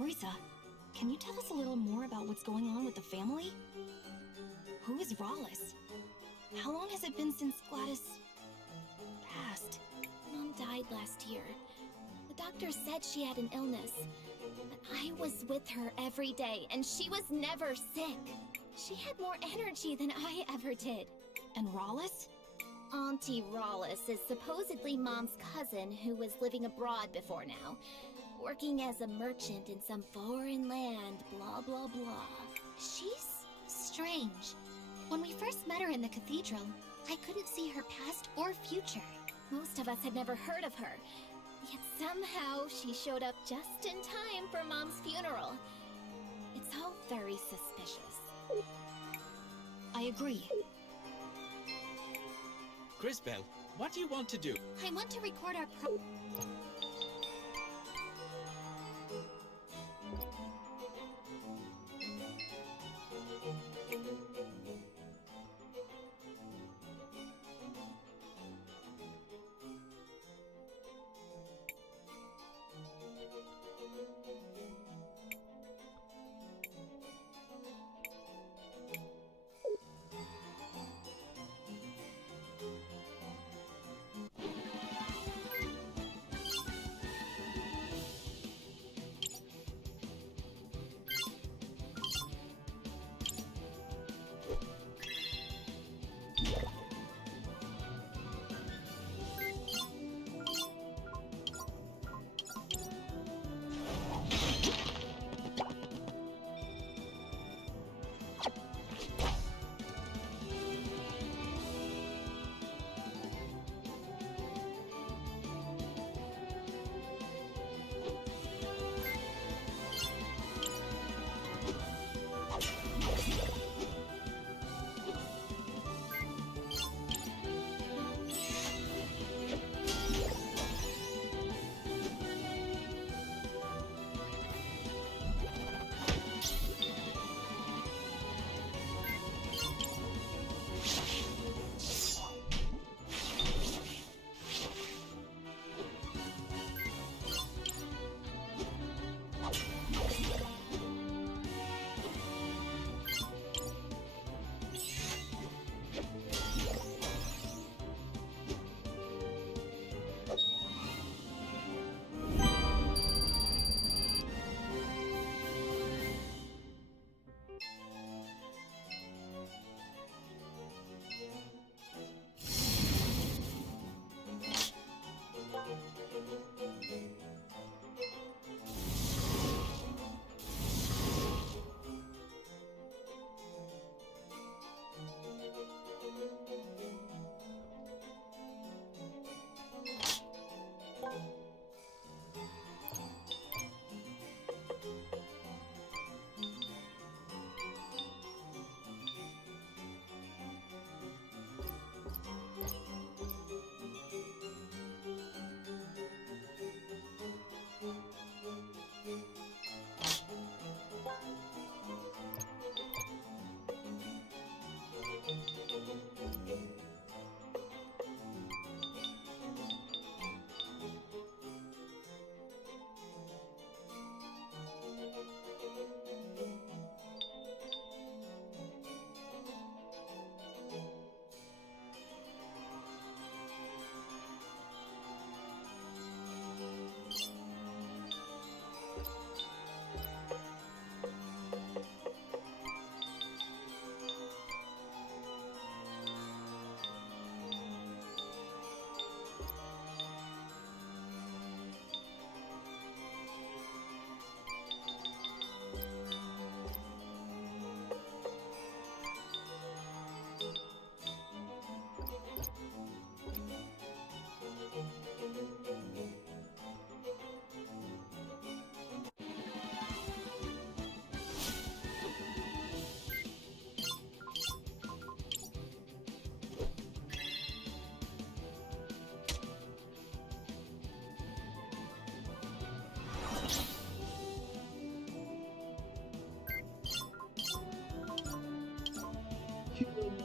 Risa, can you tell us a little more about what's going on with the family? Who is Rawless? How long has it been since Gladys passed? Mom died last year. The doctor said she had an illness. But I was with her every day, and she was never sick. She had more energy than I ever did. And Rawless? Auntie Rawless is supposedly Mom's cousin who was living abroad before now. Working as a merchant in some foreign land, blah blah blah. She's strange. When we first met her in the cathedral, I couldn't see her past or future. Most of us had never heard of her. Yet somehow she showed up just in time for Mom's funeral. It's all very suspicious. I agree. Crisbell, what do you want to do? I want to record our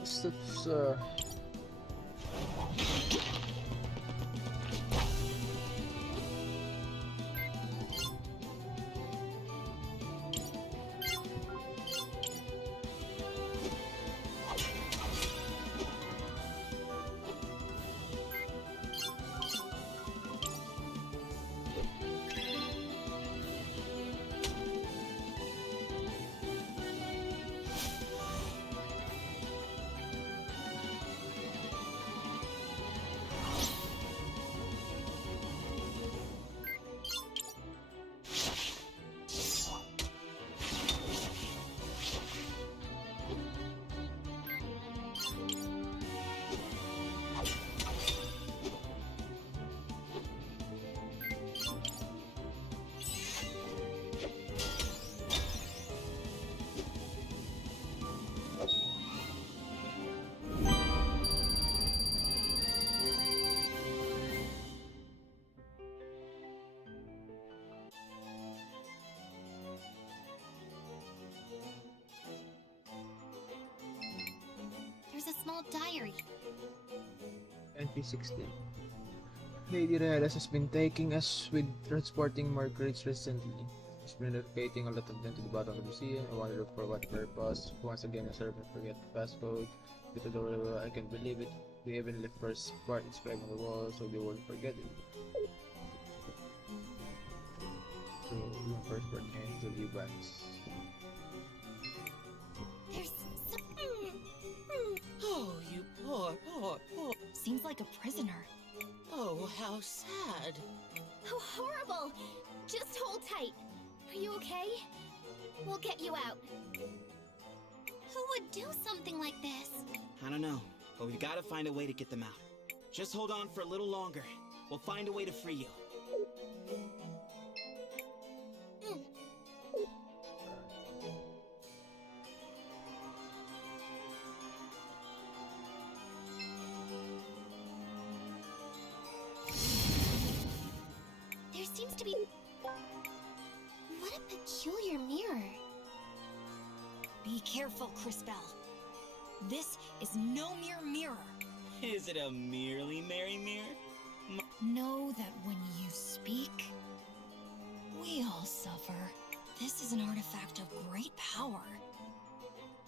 Let's There's a small diary. Entry 16. Lady Reales has been taking us with transporting more crates recently. She's been relocating a lot of them to the bottom of the museum. I wonder for what purpose. Once again, a servant forget the passcode. I can't believe it. We even left first part inscribed on the wall so they won't forget it. So, yung first part ngayon to the banks. There's Oh, you poor. Seems like a prisoner. Oh, how sad. How horrible! Just hold tight. Are you okay? We'll get you out. Who would do something like this? I don't know, but we've got to find a way to get them out. Just hold on for a little longer. We'll find a way to free you. There seems to be... What a peculiar mirror. Be careful, Cris. This is no mere mirror. Is it a merely merry mirror? Know that when you speak, we all suffer. This is an artifact of great power.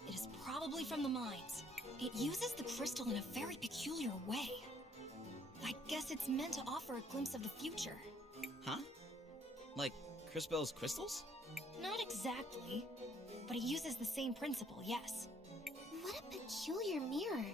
It is probably from the mines. It uses the crystal in a very peculiar way. I guess it's meant to offer a glimpse of the future. Huh? Like Cris Bell's crystals? Not exactly, but it uses the same principle, yes. What a peculiar mirror.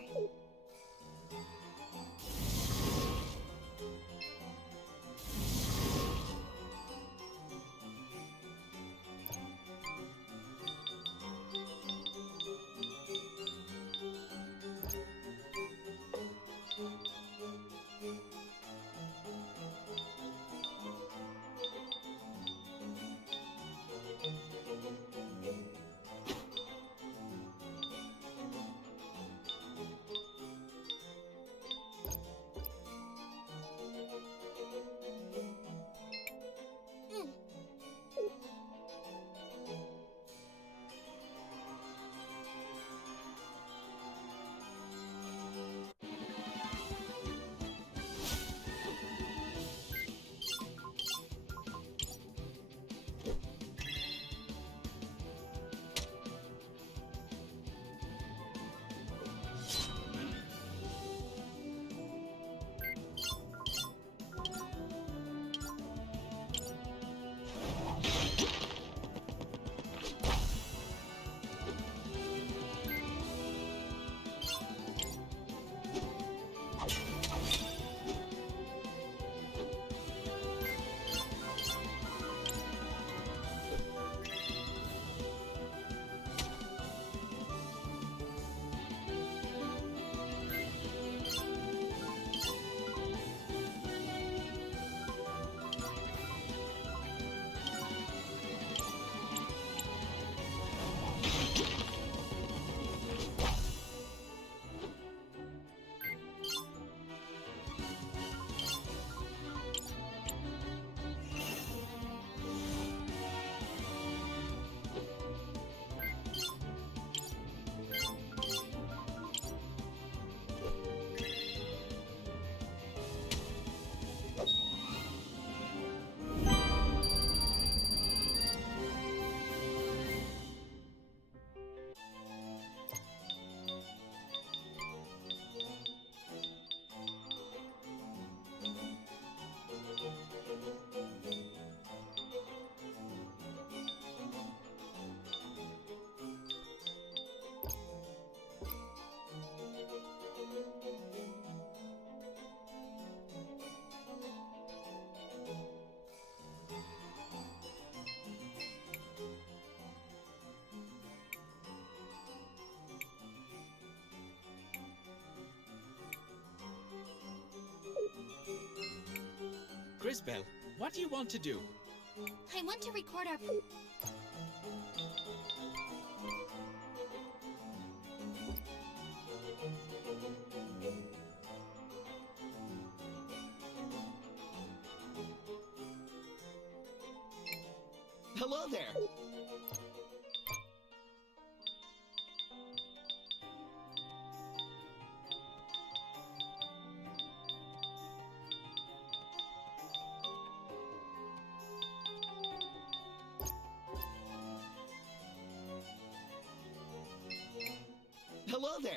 Crisbell, what do you want to do? I want to record our... Hello there! Hello there!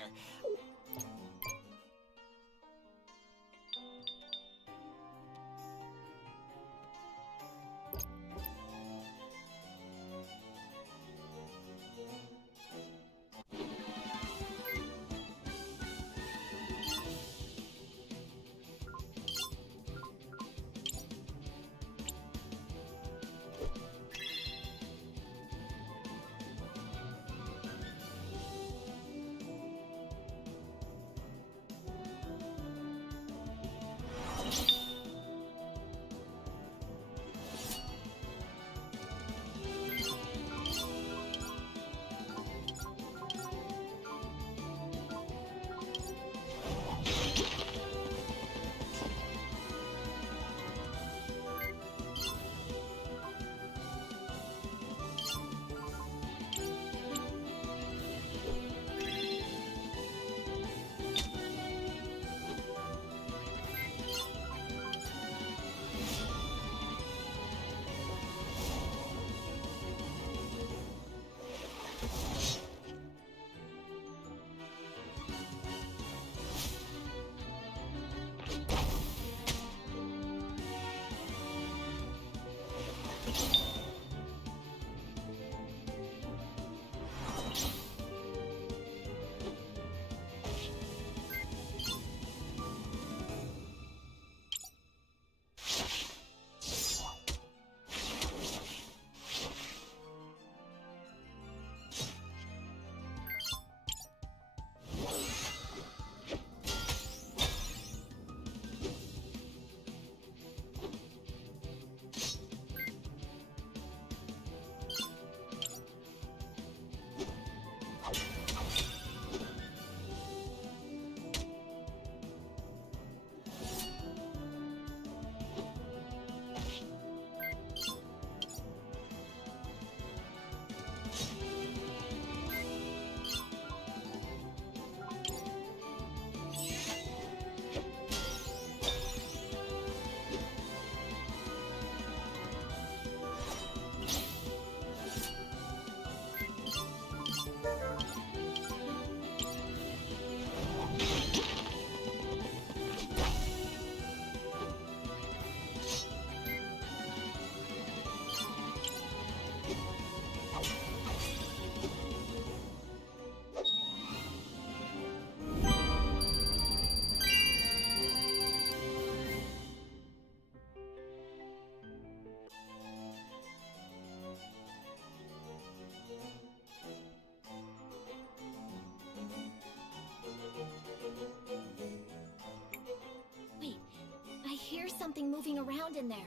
Something moving around in there.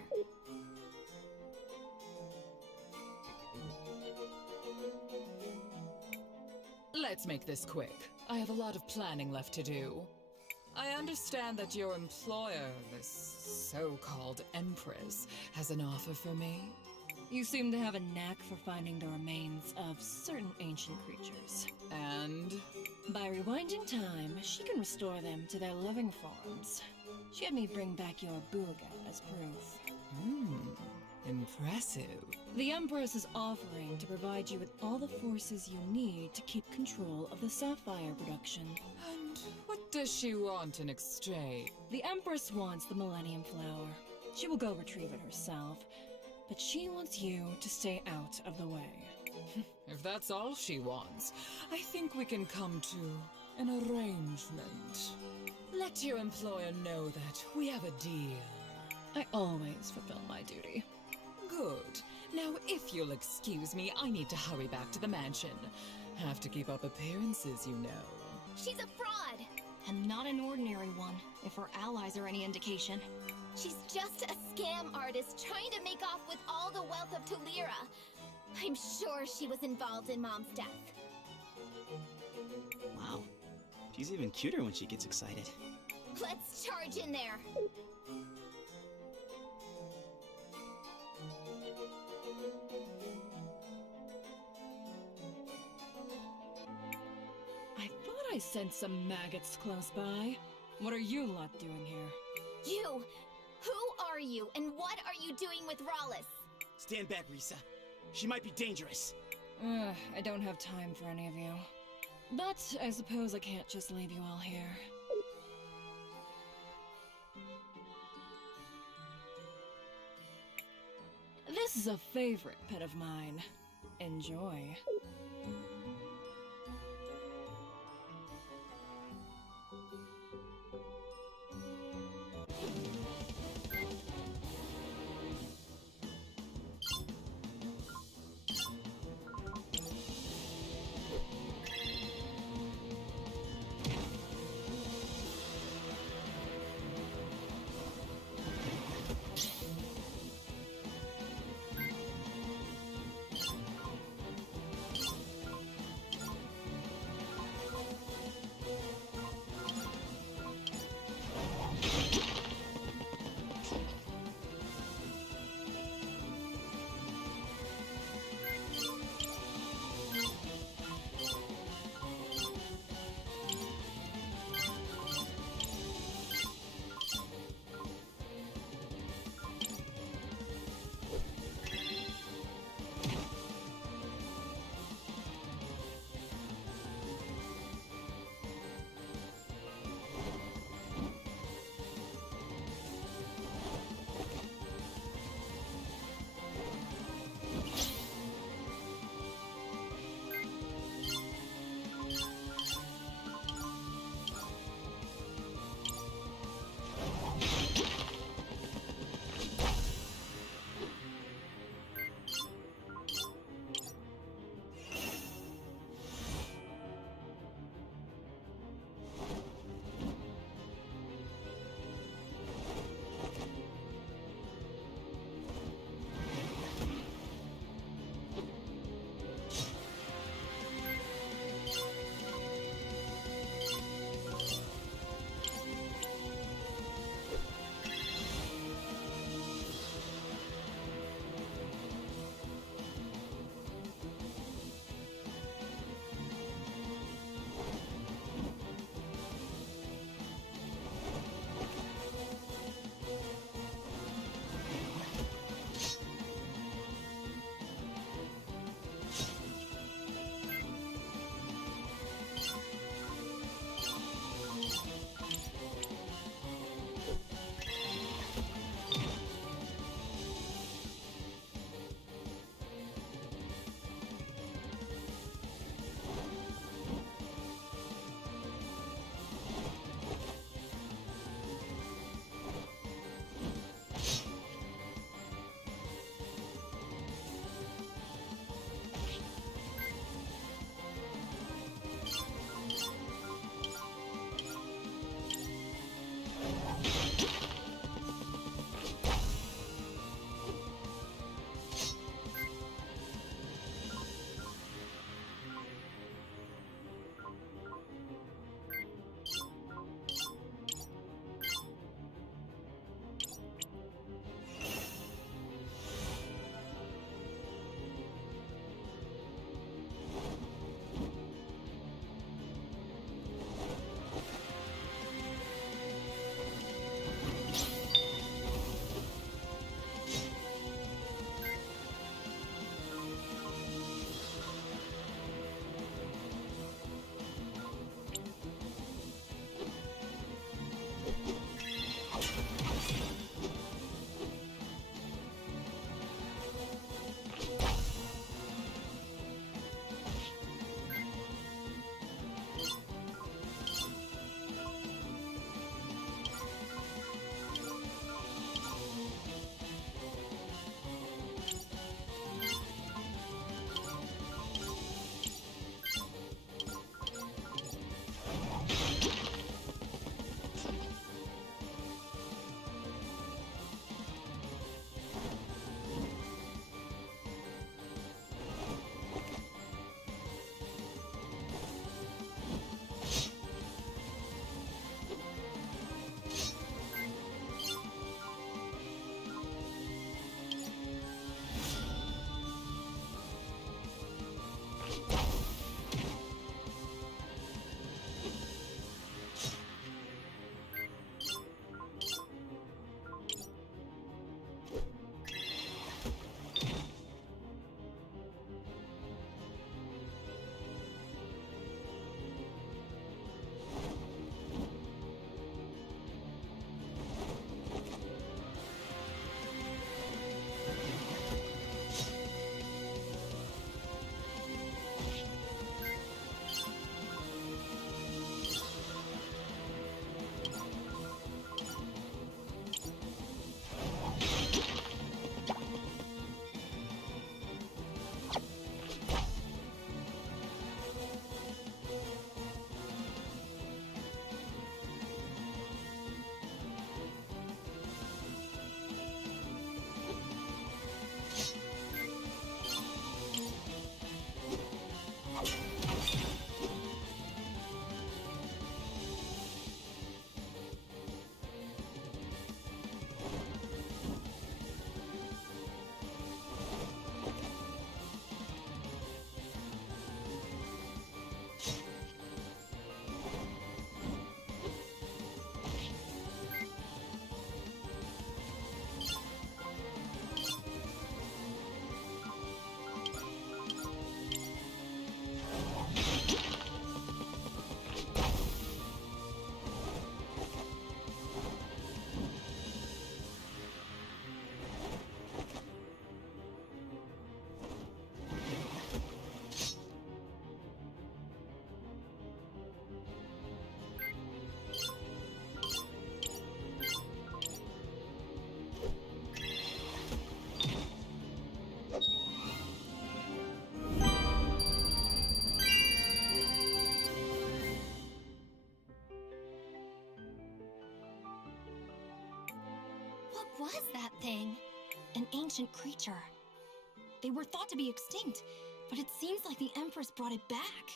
Let's make this quick. I have a lot of planning left to do. I understand that your employer, this so-called Empress, has an offer for me. You seem to have a knack for finding the remains of certain ancient creatures. And? By rewinding time, she can restore them to their living forms. She had me bring back your Buga as proof. Impressive. The Empress is offering to provide you with all the forces you need to keep control of the sapphire production. And what does she want in exchange? The Empress wants the Millennium Flower. She will go retrieve it herself, but she wants you to stay out of the way. If that's all she wants, I think we can come to an arrangement. Let your employer know that we have a deal. I always fulfill my duty. Good. Now, if you'll excuse me, I need to hurry back to the mansion. Have to keep up appearances, you know. She's a fraud! And not an ordinary one, if her allies are any indication. She's just a scam artist trying to make off with all the wealth of Tulira. I'm sure she was involved in Mom's death. Wow. She's even cuter when she gets excited. Let's charge in there. I thought I sensed some maggots close by. What are you lot doing here? You! Who are you, and what are you doing with Rawless? Stand back, Risa. She might be dangerous. I don't have time for any of you. But I suppose I can't just leave you all here. This is a favorite pet of mine. Enjoy. was that thing? An ancient creature. They were thought to be extinct, but it seems like the Empress brought it back.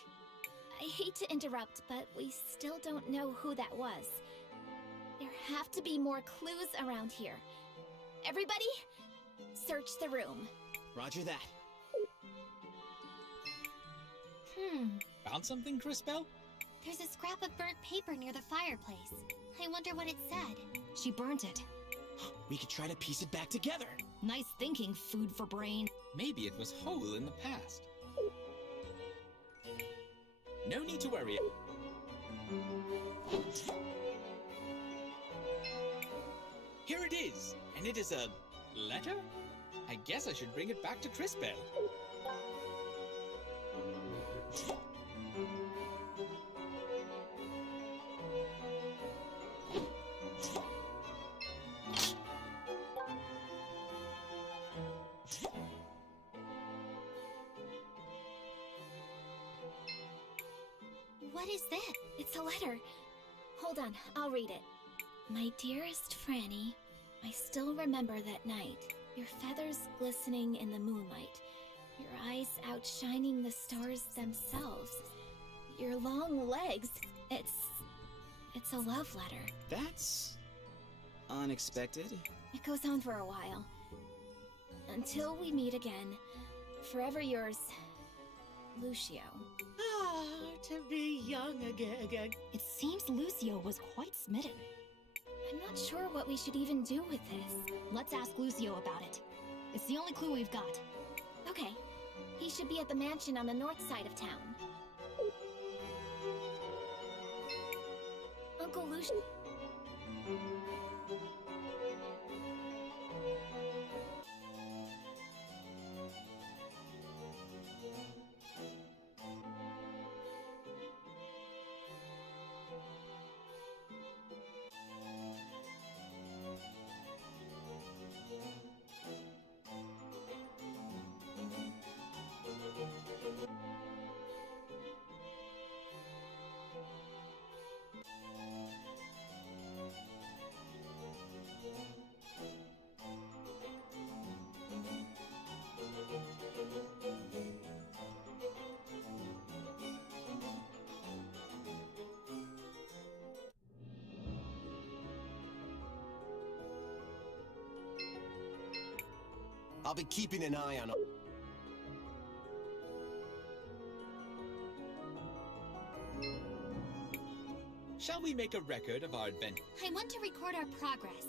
I hate to interrupt, but we still don't know who that was. There have to be more clues around here. Everybody, search the room. Roger that. Found something, Crisbell? There's a scrap of burnt paper near the fireplace. I wonder what it said. She burnt it. We could try to piece it back together. Nice thinking, food for brain. Maybe it was whole in the past. No need to worry. Here it is, and it is a letter? I guess I should bring it back to Crisbell. What is that? It's a letter. Hold on, I'll read it. My dearest Franny, I still remember that night. Your feathers glistening in the moonlight. Your eyes outshining the stars themselves. Your long legs. It's a love letter. That's unexpected. It goes on for a while. Until we meet again. Forever yours, Lucio. Ah, to be young again. It seems Lucio was quite smitten. I'm not sure what we should even do with this. Let's ask Lucio about it. It's the only clue we've got. Okay. He should be at the mansion on the north side of town. Uncle Lucio... I'll be keeping an eye on him. Shall we make a record of our adventure? I want to record our progress.